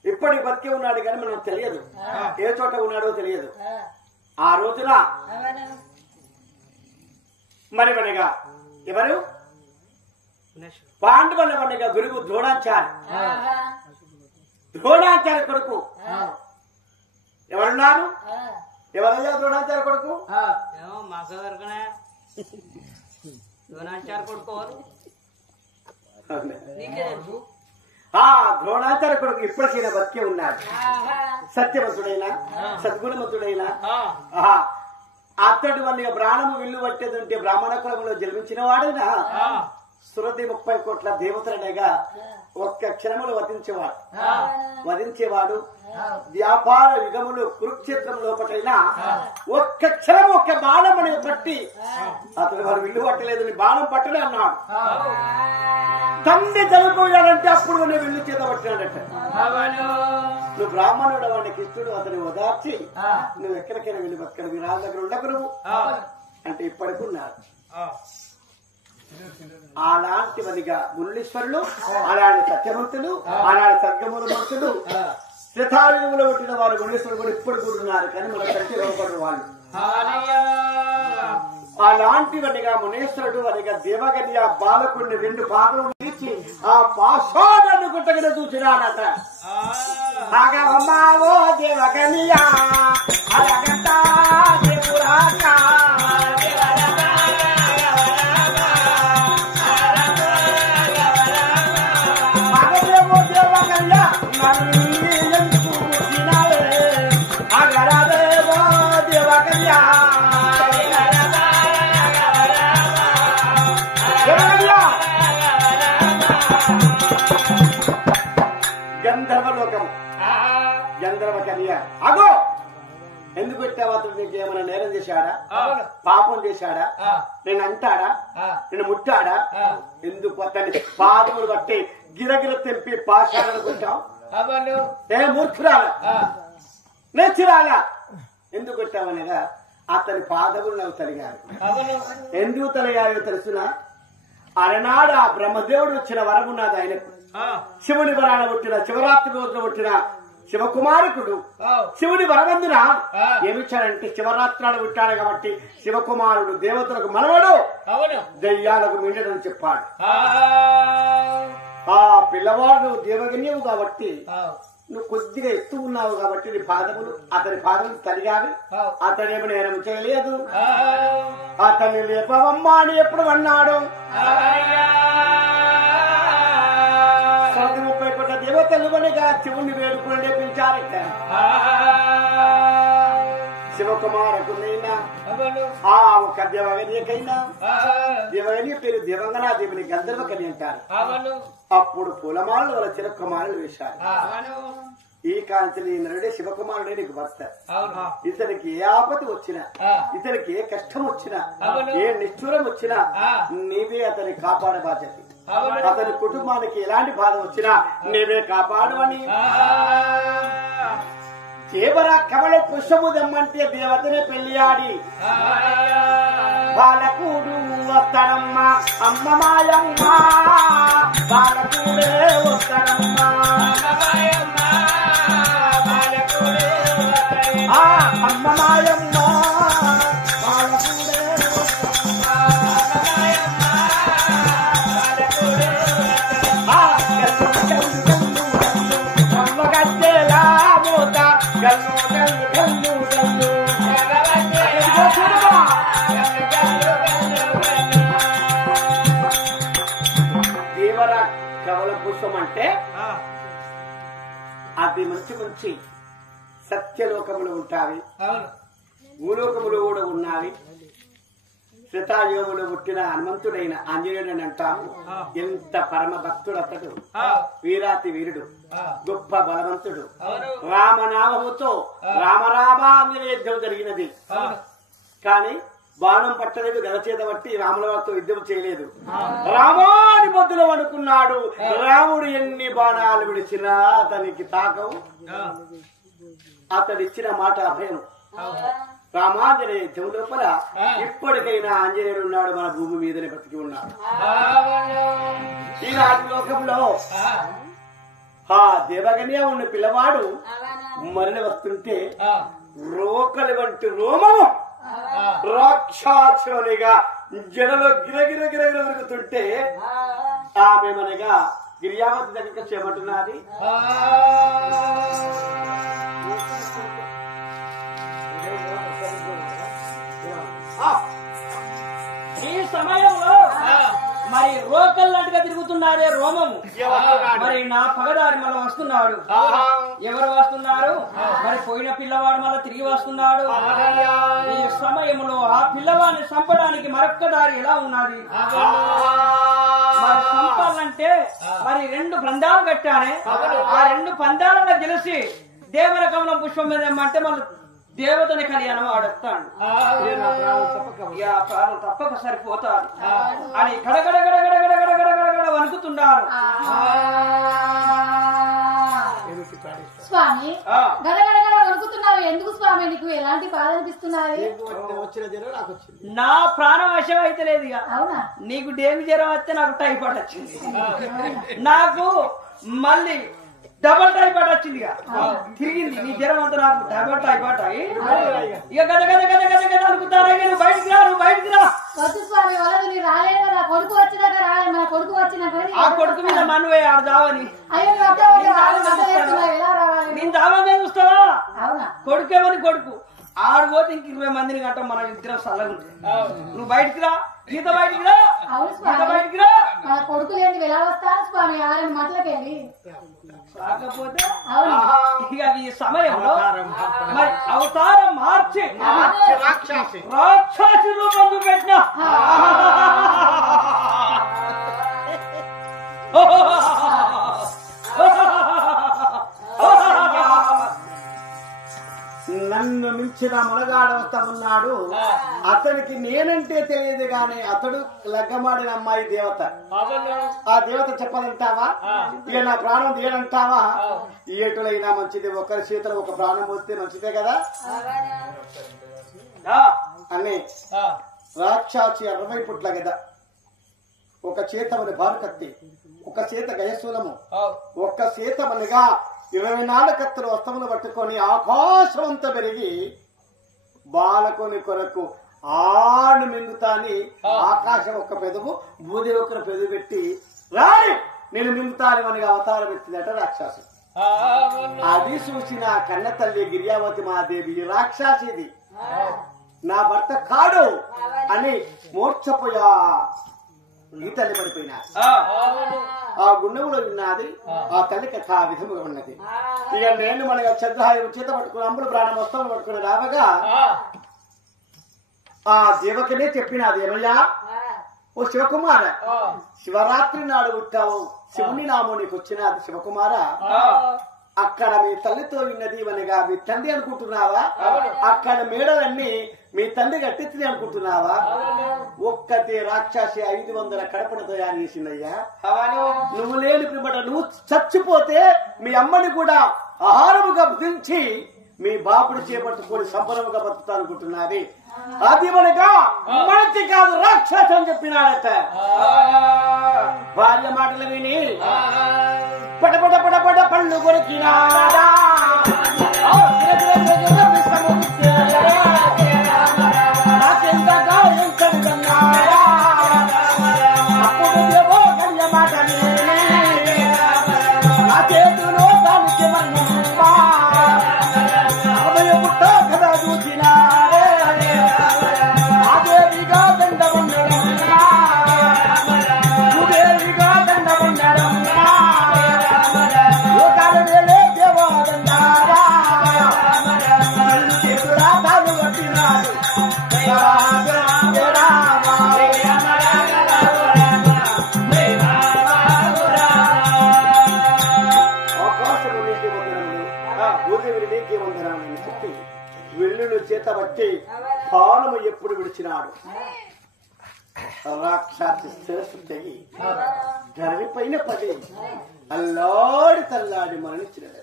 ఇప్పటికి బతికే ఉన్నాడు కానీ మనం తెలియదు, ఏ చోట ఉన్నాడో తెలియదు. ఆ రోజున మరి మనగా ఎవరు పాండవుల మనగా గురువు ద్రోణాచార్య కొడుకు ఎవరున్నారు? ఎవరయ్యా ద్రోణాచార్య కొడుకు? ద్రోణాచార్య కొడుకు ఇప్పటికైనా బతికే ఉన్నాడు. సత్యవంతుడైనా సద్గుణవంతుడైనా అతడు వల్ల ప్రాణము విల్లు పట్టేదంటే బ్రాహ్మణ కులంలో జన్మించిన వాడైనా సురతి 30 కోట్ల దేవతలనేగా ఒక్క క్షణములు వధించేవాడు. వ్యాపార యుగములు కురుక్షేత్రం లోపటైనా ఒక్క క్షణం ఒక్క బాణమని పట్టి అతడు వారు విల్లు పట్టలేదని బాణం పట్టలే అన్నాడు. తండ్రి చనిపోయాడంటే అప్పుడు నేను విల్లు చేత పట్టినాడట. నువ్వు బ్రాహ్మణుడు వాడిని కృష్ణుడు అతని ఓదార్చి నువ్వు ఎక్కడికైనా వెళ్ళి బతకడు మీ రాజు దగ్గర ఉండకు నువ్వు అంటే ఇప్పటికున్నారు. అలాంటివనిగా మురళీశ్వరులు, అలాంటి సత్యవంతులు, అలాంటి సర్గమూలవంతులు, శ్రతాయుగంలో పుట్టిన వారు మురళీశ్వరులు కూడా ఇప్పుడు కూడున్నారు. కానీ మన కంటే లోపడు వాళ్ళు అలాంటివనిగా మునేశ్వరుడు వనిగా దేవగని ఆ బాలకుడిని 2 భాగం తీర్చి ఆ పాశాలను గుట్టగిన చూసినాడట. అగవమావో దేవగనియా అలగంతా దేవురాగా అగదేవో దేవగనియా నన్ను చూసినావే అగరదేవో దేవగనియా గంధర్వలోకము గంధర్వ కన్య. అగో ఎందుకు పెట్టావు? అతను నీకు ఏమైనా నేరం చేశాడా? పాపం చేశాడా? నేను అంటాడా? నేను ముట్టాడా? ఎందుకు అతన్ని పాదములు బట్టి గిరగిర తెంపి పాషాలను కొట్టావు? ఏ మూర్ఖురాలా, నేర్చురాలా? ఎందుకు కొట్టావనగా అతని పాదములు నాకు తలిగారు. ఎందుకు తలిగాయో తెలుసునా? అలనాడు ఆ బ్రహ్మదేవుడు వచ్చిన వరమున్నది ఆయనకు. శివుని వరాన పుట్టిన శివరాత్రి రోజున పుట్టిన శివకుమారకుడు శివుని వరవందున ఏమిచ్చాడంటే శివరాత్రాలు పుట్టాడు కాబట్టి శివకుమారుడు దేవతలకు మనవడు, దయ్యాలకు మిండడని చెప్పాడు. ఆ పిల్లవాడు దేవగన్యవు కాబట్టి నువ్వు కొద్దిగా ఎత్తు ఉన్నావు కాబట్టి నీ పాదములు అతని పాదములు తలిగావి. అతనేమో నేరం చేయలేదు. అతన్ని లేపవమ్మా అని ఎప్పుడు అన్నాడు. 30 కోట్ల దేవతలు వనిగా శివుణ్ణి వేడుకుని లేపించారట. శివకుమారకునైనా ఆ ఒక దేవగనియకైనా దేవగని పేరు దేవంగనా దేవిని గంధర్వకని అంటారు. అప్పుడు పూలమాలలు వాళ్ళ చిరకుమారులు వేశారు. ఈ కాంతిని నరుడే శివకుమారుడే నీకు భర్త. ఇతనికి ఏ ఆపతి వచ్చినా, ఇతనికి ఏ కష్టం వచ్చినా, ఏ నిష్ఠూరం వచ్చినా నీవే అతని కాపాడే బాధ్యత. అతని కుటుంబానికి ఎలాంటి బాధ వచ్చినా నీవే కాపాడవని చేవర కమల పుష్పము దమ్మంటే దేవతనే పెళ్లి ఆడి బాలకూడు వస్తాడమ్మ అమ్మ మాయమ్మ బాలకూడే వస్తాడమ్మ అమ్మ మాయమ్మ బాలకూడే అమ్మగట్టేలా మూత గల్లు గల్లు గల్లు గల్లు దేవర కవల పుష్పం అంటే అది మంచి మంచి సత్యలోకములు ఉంటావి, భూలోకములు కూడా ఉన్నావి. శ్రీతాయోగులు పుట్టిన హనుమంతుడైన ఆంజనేయుడు అని అంటాము. ఎంత పరమ భక్తుడు అతడు, వీరాతి వీరుడు, గొప్ప బలవంతుడు. రామనామముతో రామరామ ఆంజనేయ యుద్ధం జరిగినది. కానీ బాణం పట్టలేదు, గదచేత బట్టి రాముల వారితో యుద్ధం చేయలేదు. రామాని మొద్దులు అనుకున్నాడు. రాముడు ఎన్ని బాణాలు విడిచినా అతనికి తాకవు. అతడిచ్చిన మాట అభయం. రామాంజనేయ యుద్ధం లోపల ఇప్పటికైనా ఆంజనేయుడు ఉన్నాడు, మన భూమి మీదనే బతికి ఉన్నాడు. ఈనాటి లోకంలో ఆ దేవగన్య ఉన్న పిల్లవాడు మరలి వస్తుంటే రోకలి వంటి రోమము రాక్షసునిగా జడలో గిరగిర గిరగిర తిరుగుతుంటే ఆమె మనగా గిరియావతి దగ్గరికి చేపట్టున్నది. ఈ సమయంలో మరి రోకల్లాంటిగా తిరుగుతున్నారే రోమము. మరి నా పగదారి మళ్ళీ వస్తున్నాడు. ఎవరు వస్తున్నారు? మరి పోయిన పిల్లవాడు మళ్ళీ తిరిగి వస్తున్నాడు. ఈ సమయంలో ఆ పిల్లవాడిని చంపడానికి మరొక్క దారి ఎలా ఉన్నది? మరి చంపాలంటే మరి 2 పందాలు కట్టానే. ఆ 2 పందాలను గెలిచి దేవర కమలం పుష్పం మీద ఏమంటే మళ్ళీ దేవతని కళ్యాణం ఆడతాడు. ప్రాణం తప్పక సరిపోతాడు అని గడగడ గడగడ గడగడ గడగడ వణుకుతున్నారు. స్వామి గడగడగడ వణుకుతున్నావు ఎందుకు స్వామి? నీకు ఎలాంటి బాధ అనిపిస్తున్నది? వచ్చిన జ్వరం నాకు వచ్చింది. నా ప్రాణం వశం అయితే లేదు ఇక. అవునా? నీకు డేమి జ్వరం వస్తే నాకు టైఫాయిడ్ వచ్చింది, నాకు మళ్ళీ డబల్ టైఫాయిడ్ వచ్చింది. ఇక తిరిగింది నీ జ్వరం అంతా నాకు డబల్ టైఫాయిడ్ అయ్యి ఇక గద గద గద గద గద అనుకుంటారా? నువ్వు బయటికి రా, నువ్వు బయటికి రా. వద్దు స్వామి, వలదు, నీ రాలేదు కదా. కొడుకు వచ్చినాక రాలేదు, మన కొడుకు వచ్చినాక ఆ కొడుకు మీద మనువే ఆడు దావని అయ్యో ఎలా రావాలి? నేను దావనే చూస్తావా? అవునా? కొడుకేమని కొడుకు ఆడు పోతే ఇంక 20 మందిని గంట మన ఇద్దరం సల్లగుంటే నువ్వు బయటికి రా, గీత బయటికి రా, అవును గీత స్వామి, బయటికి రా. మన కొడుకు లేని ఎలా వస్తాను స్వామి? ఆరని మాటలకెళ్ళి కాకపోతే అవును ఇక ఈ సమయంలో మరి అవతారం మార్చి రాక్షసి రూపంలో పెట్టిన నన్ను మించిన మనగాడవత ఉన్నాడు. అతనికి నేనంటే తెలియదు గాని అతడు లగ్గమాడిన అమ్మాయి దేవత. ఆ దేవత చెప్పదంటావా? ఇక నా ప్రాణం తీయడంటావా? ఏటులైనా మంచిది, ఒకరి చేతిలో ఒక ప్రాణం పోతే మంచిదే కదా అని రాక్షసి 60 పుట్ల గద, ఒక చేతమని బారుకత్తి, ఒక చేత గయశూలము, ఒక్క చేతమనిగా 24 కత్తులు వస్తములు పట్టుకొని ఆకాశమంతా పెరిగి బాలకొని కొరకు ఆడు మింగుతాని ఆకాశం ఒక్క పెదవు, బూది ఒక్క పెదవు పెట్టి రాని నేను మింగుతాని మనకి అవతారం ఎత్తిందట రాక్షసి. అది చూసిన కన్న తల్లి గిరియావతి మహాదేవి రాక్షసిది నా భర్త కాడు అని మూర్ఛపోయా ఈ తల్లి పడిపోయినా. ఆ గుండెములో విన్నది ఆ తల్లి కథ ఆ విధముగా ఉన్నది. ఇక నేను మనగా చంద్రహాయి చేత పట్టుకుని అంబులు ప్రాణం వస్తాను పట్టుకుని రావగా ఆ దేవకనే చెప్పినది, ఏమయ్యా ఓ శివకుమార, శివరాత్రి నాడు పుట్టావు, శివుని నామం నీకు వచ్చినది శివకుమార. అక్కడ మీ తల్లితో విన్నది మనగా మీ తండ్రి అనుకుంటున్నావా? అక్కడ మేడలన్నీ మీ తండ్రి కట్టించింది అనుకుంటున్నావా? ఒక్కతే రాక్షసి 500 కడపను తయారు చేసిందయ్యా. నువ్వు లేని పిమ్మట నువ్వు చచ్చిపోతే మీ అమ్మని కూడా ఆహారముగా బుధించి మీ బాపుడు చేపట్టుకొని సంబరముగా బతుకుతా అనుకుంటున్నది. అది మనగా మనకి కాదు రాక్షసి అని చెప్పినాడట. భార్య మాటలు విని పడపడ పడపడ పళ్ళు కొరికినాడా, నాకెంత గాయం కడుగన్నాడా, అప్పుడు దేవో గంగ మాట నా చేతులో దానికి మన్నమ్మా అభయ పుట్ట కదా చూసినాడే, ఆదేవిగా దండ ఉండడమ్మా, సుదేవిగా దండ ఉండడమ్మా, లోకాల వేలే దేవాదండారా చేతులా తాను పట్టినాడు చెప్పి వెల్లును చేత బట్టి పానము ఎప్పుడు విడిచినాడు. రాక్షసి శిరస్సు తెగి గర్వి పైన పడి అల్లాడి తల్లాడి మరణించినది.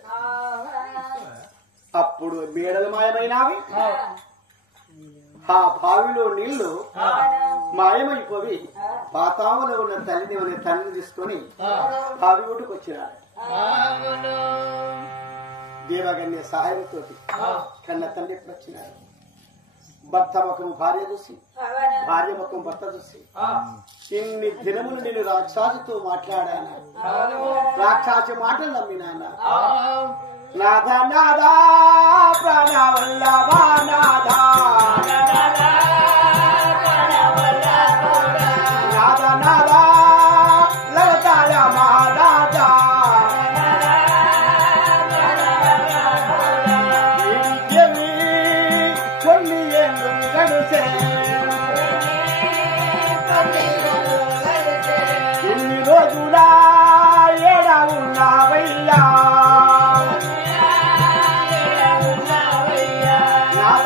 అప్పుడు మేడలు మాయమైనవి, ఆ బావిలో నీళ్లు మాయమైపోయి పాతాములో ఉన్న తల్లిని అనే తల్లిని తీసుకొని బావి ఒడ్డుకు వచ్చినాడు. దేవగన్య సహాయంతో కన్న తండ్రి ఎప్పుడు వచ్చినాడు. భర్త ముఖం భార్య చూసి, భార్య ముఖం భర్త చూసి, ఇన్ని దినములు నేను రాక్షసితో మాట్లాడాను, రాక్షసి మాటలు నమ్మినానా, నాథ నాదా ప్రాణవల్లభా నాథా, నాథ నాదా లవతార మహారాజా, కొన్ని ఏళ్ళు గడిసే, ఇన్ని రోజులా ఏడా ఉన్నావయ్యా, నాద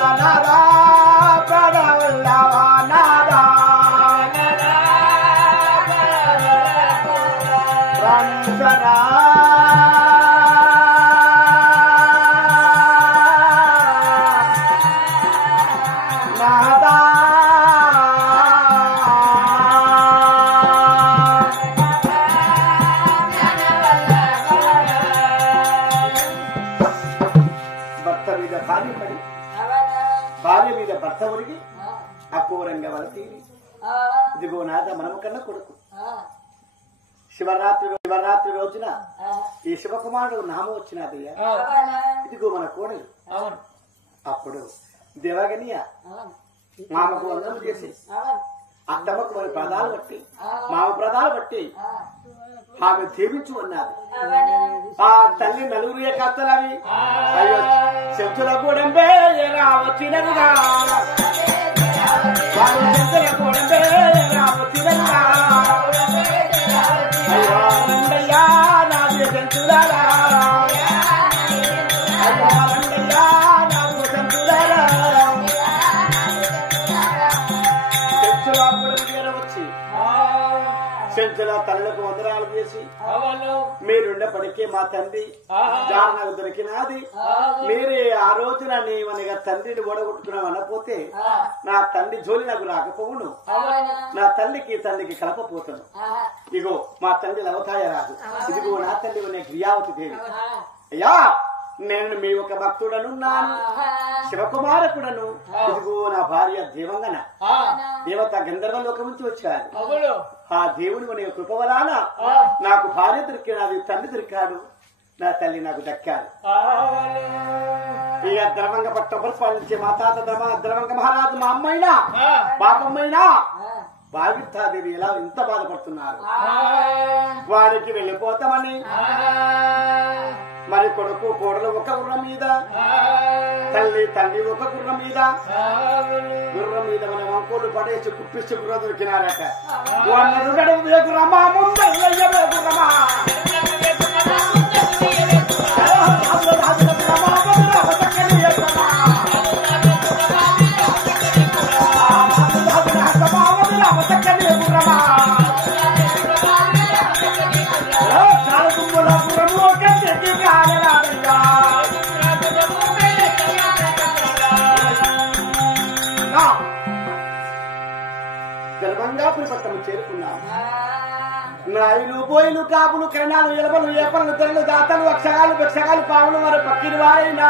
జాలి పడి భార్య మీద భర్త ఒరిగి అఘోరంగా వల తీరి ఇదిగో నాథ మనము కన్నా కొడుకు శివరాత్రి రోజున ఈ శివకుమారుడు నామం వచ్చినదయ్యా ఇదిగో మన కోడలు అప్పుడు దేవగనియ మామకు వందనం చేసి అత్తమ్మకు మరి ప్రదాలు బట్టి మామ ప్రదాలు బట్టి ఆమె దీవించు అన్నది ఆ తల్లి నలుగురు కత్తలవి అయ్యో చెంచుల కూడంబే వచ్చినరుగా చెంచుల కూడంబే వచ్చినరుగా అయ్యో నందయ్యా నాది చెంచులారా అయ్యో నందయ్యా నాది చెంచులారా చెంచుల కూడం వచ్చి చెంచుల తల్లులకు వందనాలు చేసి మీరుండప్పటికీ మా తండ్రి నాకు దొరికినది మీరే ఆ రోజున నీవనగా తండ్రిని ఓడగొట్టుకున్నాం అనపోతే నా తండ్రి జోలి నాకు రాకపోవును నా తండ్రికి కలపపోతాను ఇగో మా తండ్రి లవతాయ రాదు ఇదిగో నా తండ్రి అనే క్రియావతి దేవి అయ్యా నేను మీ ఒక భక్తుడనున్నాను శివకుమారకుడను ఇదిగో నా భార్య దేవంగన దేవత గంధర్వ లోకం నుంచి వచ్చాడు ఆ దేవుడు అనే కృప వలన నాకు భార్య దొరికినది తండ్రి దొరికాడు నా తల్లి నాకు దక్కాడు ఇక ద్రవంగ పట్టం పరిపాలించే మా తాత ద్రవంగ మహారాజు మా అమ్మైనా పాపమ్మైనా భావితాదేవి ఎలా ఇంత బాధపడుతున్నారు వారికి వెళ్ళిపోతామని మరి కొడుకు కోడలు ఒక గుర్రం మీద తండ్రి ఒక గుర్రం మీద మన వంకోలు పడేసి కుప్పిస్తే గుర్రం దొరికినారట గుర్రమా గుర్రమా గర్భంగాపురి పట్టణం చేరుకున్నాం నాయులు బోయిలు కాపులు కిరణాలు ఎలబలు ఏపలు తెరలు దాతలు అక్షగాలు భిక్షగాలు పావులు వారు పక్కిరి వారైనా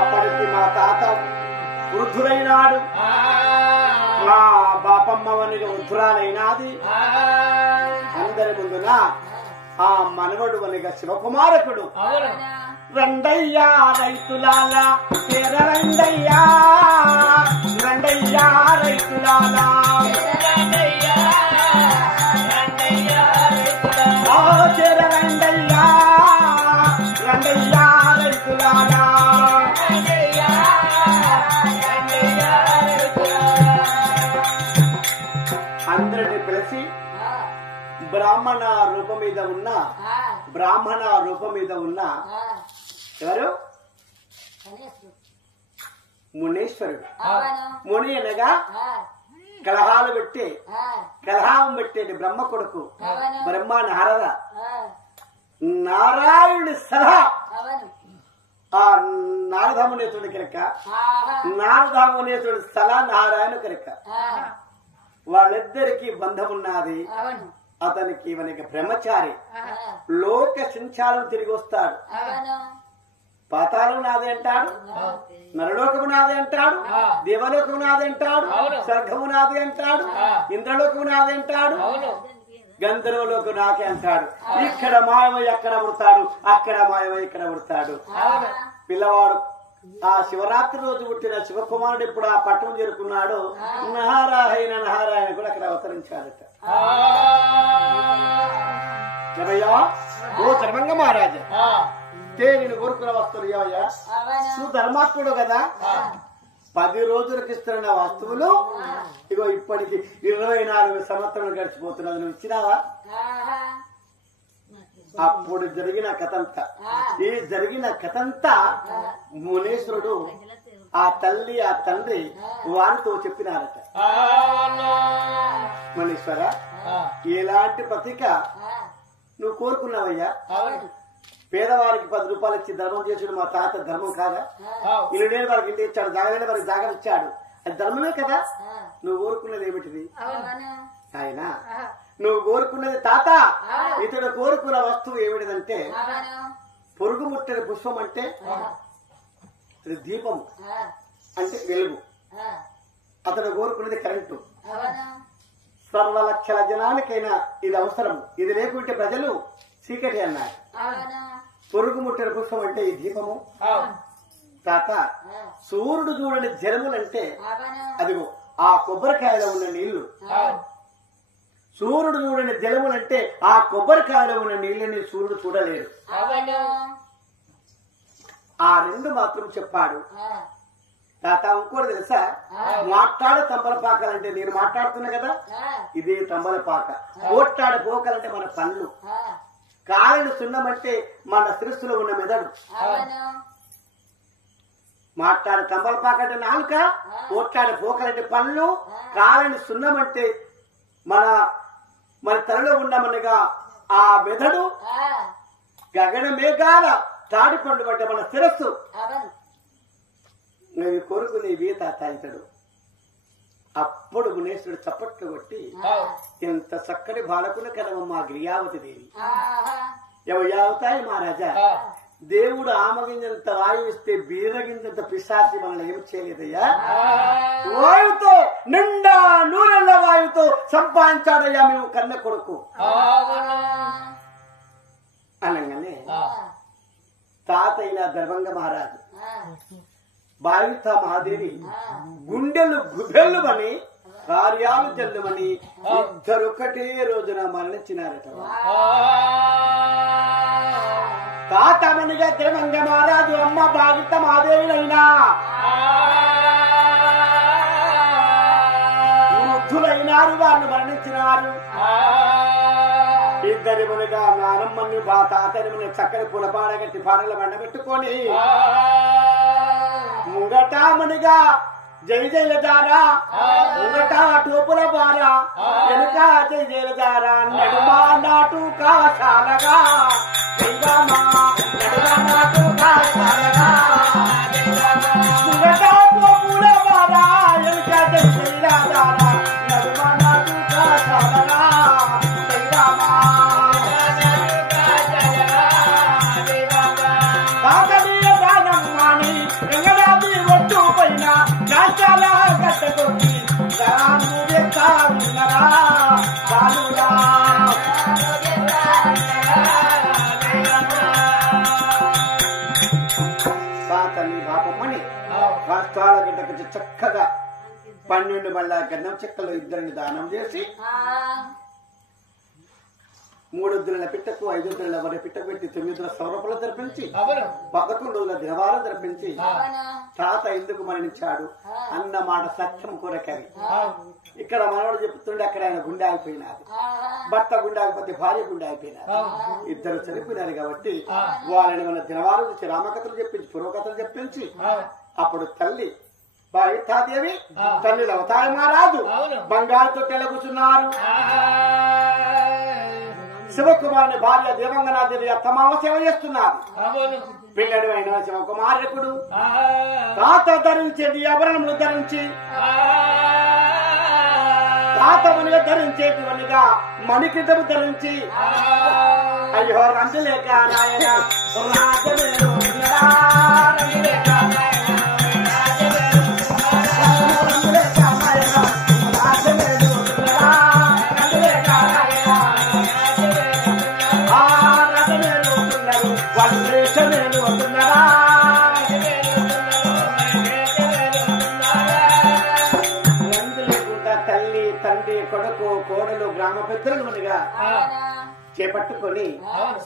అప్పటికి మా తాత వృద్ధుడైనాడు మా బాపమ్మ వనిగా వృద్ధురాలైనాది అందరి ముందున ఆ మనవడు వనిగా శివకుమారకుడు రండయ్యా రైతులాల తెర రండయ్యా రండయ్యా రైతులాల తెర రండయ్యా రండయ్యా రైతులాల అందరిని పిలిచి బ్రాహ్మణ రూపం మీద ఉన్న ఎవరు మునీశ్వరుడు ముని అనగా కలహాలు కలహాం పెట్టేది బ్రహ్మ కొడుకు బ్రహ్మ నారద నారాయణుడి సలహా ఆ నారదమునేతుడి కనుక నారదమునేతుడి సలహా నారాయణ కనుక వాళ్ళిద్దరికి బంధమున్నది అతనికి మనకి బ్రహ్మచారి లోక సంచారం తిరిగి వస్తాడు పాతాళం నాదే అంటాడు నరలోకము నాదే అంటాడు దేవలోకము నాదే అంటాడు స్వర్గము నాదే అంటాడు ఇంద్రలోకము నాదే అంటాడు గంధర్వలోకం నాకే అంటాడు ఇక్కడ మాయమై అక్కడ పుడతాడు అక్కడ మాయమై ఇక్కడ పుడతాడు పిల్లవాడు ఆ శివరాత్రి రోజు పుట్టిన శివకుమారుడు ఇప్పుడు ఆ పట్టణం చేరుకున్నాడు నారాయణ కూడా అక్కడ అవతరించాడట ఓ ధర్మంగ మహారాజా నేను కోరుకున్న వస్తువులు ఏవయ్యా నువ్వు ధర్మాత్ముడు కదా 10 రోజులకు ఇస్తున్న వస్తువులు ఇగో ఇప్పటికి 24 సంవత్సరాలు గడిచిపోతున్నది నువ్వు ఇచ్చినావా అప్పుడు జరిగిన కథంతా ఈ జరిగిన కథంతా మునీశ్వరుడు ఆ తల్లి ఆ తండ్రి వారితో చెప్పినారట మునీశ్వర ఎలాంటి ప్రతీక నువ్వు కోరుకున్నావయ్యా పేదవారికి 10 రూపాయలు ఇచ్చి ధర్మం చేసాడు మా తాత ధర్మం కాదా ఇల్లు లేని వారికి ఇల్లు ఇచ్చాడు జాగలేని వారికి జాగా ఇచ్చాడు అది ధర్మమే కదా నువ్వు కోరుకున్నది ఏమిటిది ఆయన నువ్వు కోరుకున్నది తాత. ఇతడు కోరుకున్న వస్తువు ఏమిటిదంటే పొరుగు ముట్టని పుష్పం అంటే దీపము అంటే వెలుగు. అతడు కోరుకున్నది కరెంటు. సర్వ లక్షల జనానికైనా ఇది అవసరం. ఇది లేకుంటే ప్రజలు చీకటి అన్నారు. పొరుగు ముట్టని పుష్పం అంటే ఈ దీపము. తాత సూర్యుడు చూడని జలములంటే అదిగో ఆ కొబ్బరికాయలో ఉన్న నీళ్లు. సూర్యుడు చూడని జలములంటే ఆ కొబ్బరికాయలో ఉన్న నీళ్ళని సూర్యుడు చూడలేడు. ఆ రెండు మాత్రం చెప్పాడు. తాత ఇంకోటి తెలుసా, మాట్లాడే తంబలపాకాలంటే నేను మాట్లాడుతున్నా కదా, ఇదే తంబలపాక. ఓట్లాడే పోకలంటే మన పళ్ళు, కాళ్ళని సున్నమంటే మన శిరస్సులో ఉన్న మెదడు. మాట్లాడే తంబలపాక అంటే నాలుక, ఓట్లాడే పోకలంటే పళ్ళు, కాళ్ళని సున్నమంటే మన మన తలలో ఉన్నమనగా ఆ మెదడు, గగన మేఘాల తాడి పండు పడ్డ మన శిరస్సు. నేను కోరుకునే వీత తాయితాడు. అప్పుడు గుణేశ్వరుడు చప్పట్లు కొట్టి, ఎంత చక్కని బాలకుని కలవమ్మా గిరియావతి దేవి. ఎవతాయి మహారాజా, దేవుడు ఆమగింజంత వాయువు ఇస్తే బీరగింజంత పిశాచి మనల్ని ఏం చేయలేదయ్యా. వాయువుతో నిండా నూనెల వాయువుతో సంపాదించాడయ్యా మేము కన్న కొడుకు అనగానే తాతయ్య ధర్మంగ మహారాజు భావిత మహాదేవి గుండెలు గుబెల్లుమని కార్యాలు జల్లుమని ఇద్దరొక్కటే రోజున మరణించినారట. తాతమనిగా ధర్మంగ మహారాజు అమ్మ భావిత మహాదేవినైనా వృద్ధులైనారు, వాళ్ళు మరణించినారు. ఇద్దరి మునిగా నానమ్మని తాతని ముని చక్కని పులపాడగట్టి పాడల బండ పెట్టుకొని ముంగటామనిగా జై జైల దారా, ముంగట టోపుల బారా, వెనుక జై జైల దారా, నడుమా నాటు కాశాలగా నాటు కాశాలగా, ముంగట టోపుల బారా, వెనుక జై జైల దారా, నడుమా నాటు కాశాలగా కట్టుకొని తల్లి బాపమ్మని కష్టాల గిడ్డకు చక్కగా 12 మళ్ళా గన్నం చెక్కలు ఇద్దరిని దానం చేసి 3 వద్దుల పిట్టకు 5 వద్దుల వరి పిట్టకు పెట్టి 9 వద్దుల సౌరపులు జరిపించి 11 రోజుల దినవారం జరిపించి తాత ఎందుకు మరణించాడు అన్న మాట సత్యం కొరకని ఇక్కడ మనవాడు చెప్తుండే అక్కడ ఆయన గుండె ఆగిపోయినారు, భర్త గుండె ఆగిపోతే భార్య గుండె అయిపోయినారు, ఇద్దరు చనిపోయినారు. కాబట్టి వాళ్ళని మన దినవారం నుంచి రామకథలు చెప్పించి పురోకథలు చెప్పించి అప్పుడు తల్లి భావితాదేవి తల్లి అవతార మహారాజు బంగారు తొట్టెల కూర్చున్నారు. శివకుమారుని భార్య దేవంగనాదేవి అత్తమామ సేవ చేస్తున్నారు. పిల్లడు అయిన శివకుమారకుడు తాత ధరించేది ఆభరణములు ధరించి తాతమునిగా ధరించేటివనిగా మణికిటము ధరించి అయ్యో రంజలేక నాయన తల్లి తండ్రి కొడుకు కోడలు గ్రామ పెద్దలుగా చేపట్టుకొని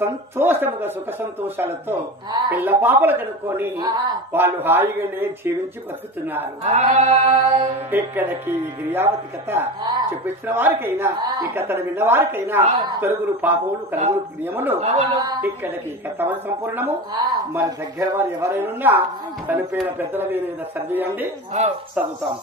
సంతోషముగా సుఖ సంతోషాలతో పిల్ల పాపలు కనుక్కొని వాళ్ళు హాయిగానే జీవించి బతుకుతున్నారు. ఇక్కడికి గిరియావతి కథ చెప్పించిన వారికైనా ఈ కథను విన్న వారికైనా తొలుగురు పాపములు కలుగురు పుణ్యములు ఇక్కడికి కథ సంపూర్ణము. మరి దగ్గర వారు ఎవరైనా చనిపోయిన పెద్దల మీద సర్వేయండి, చదువుతాము.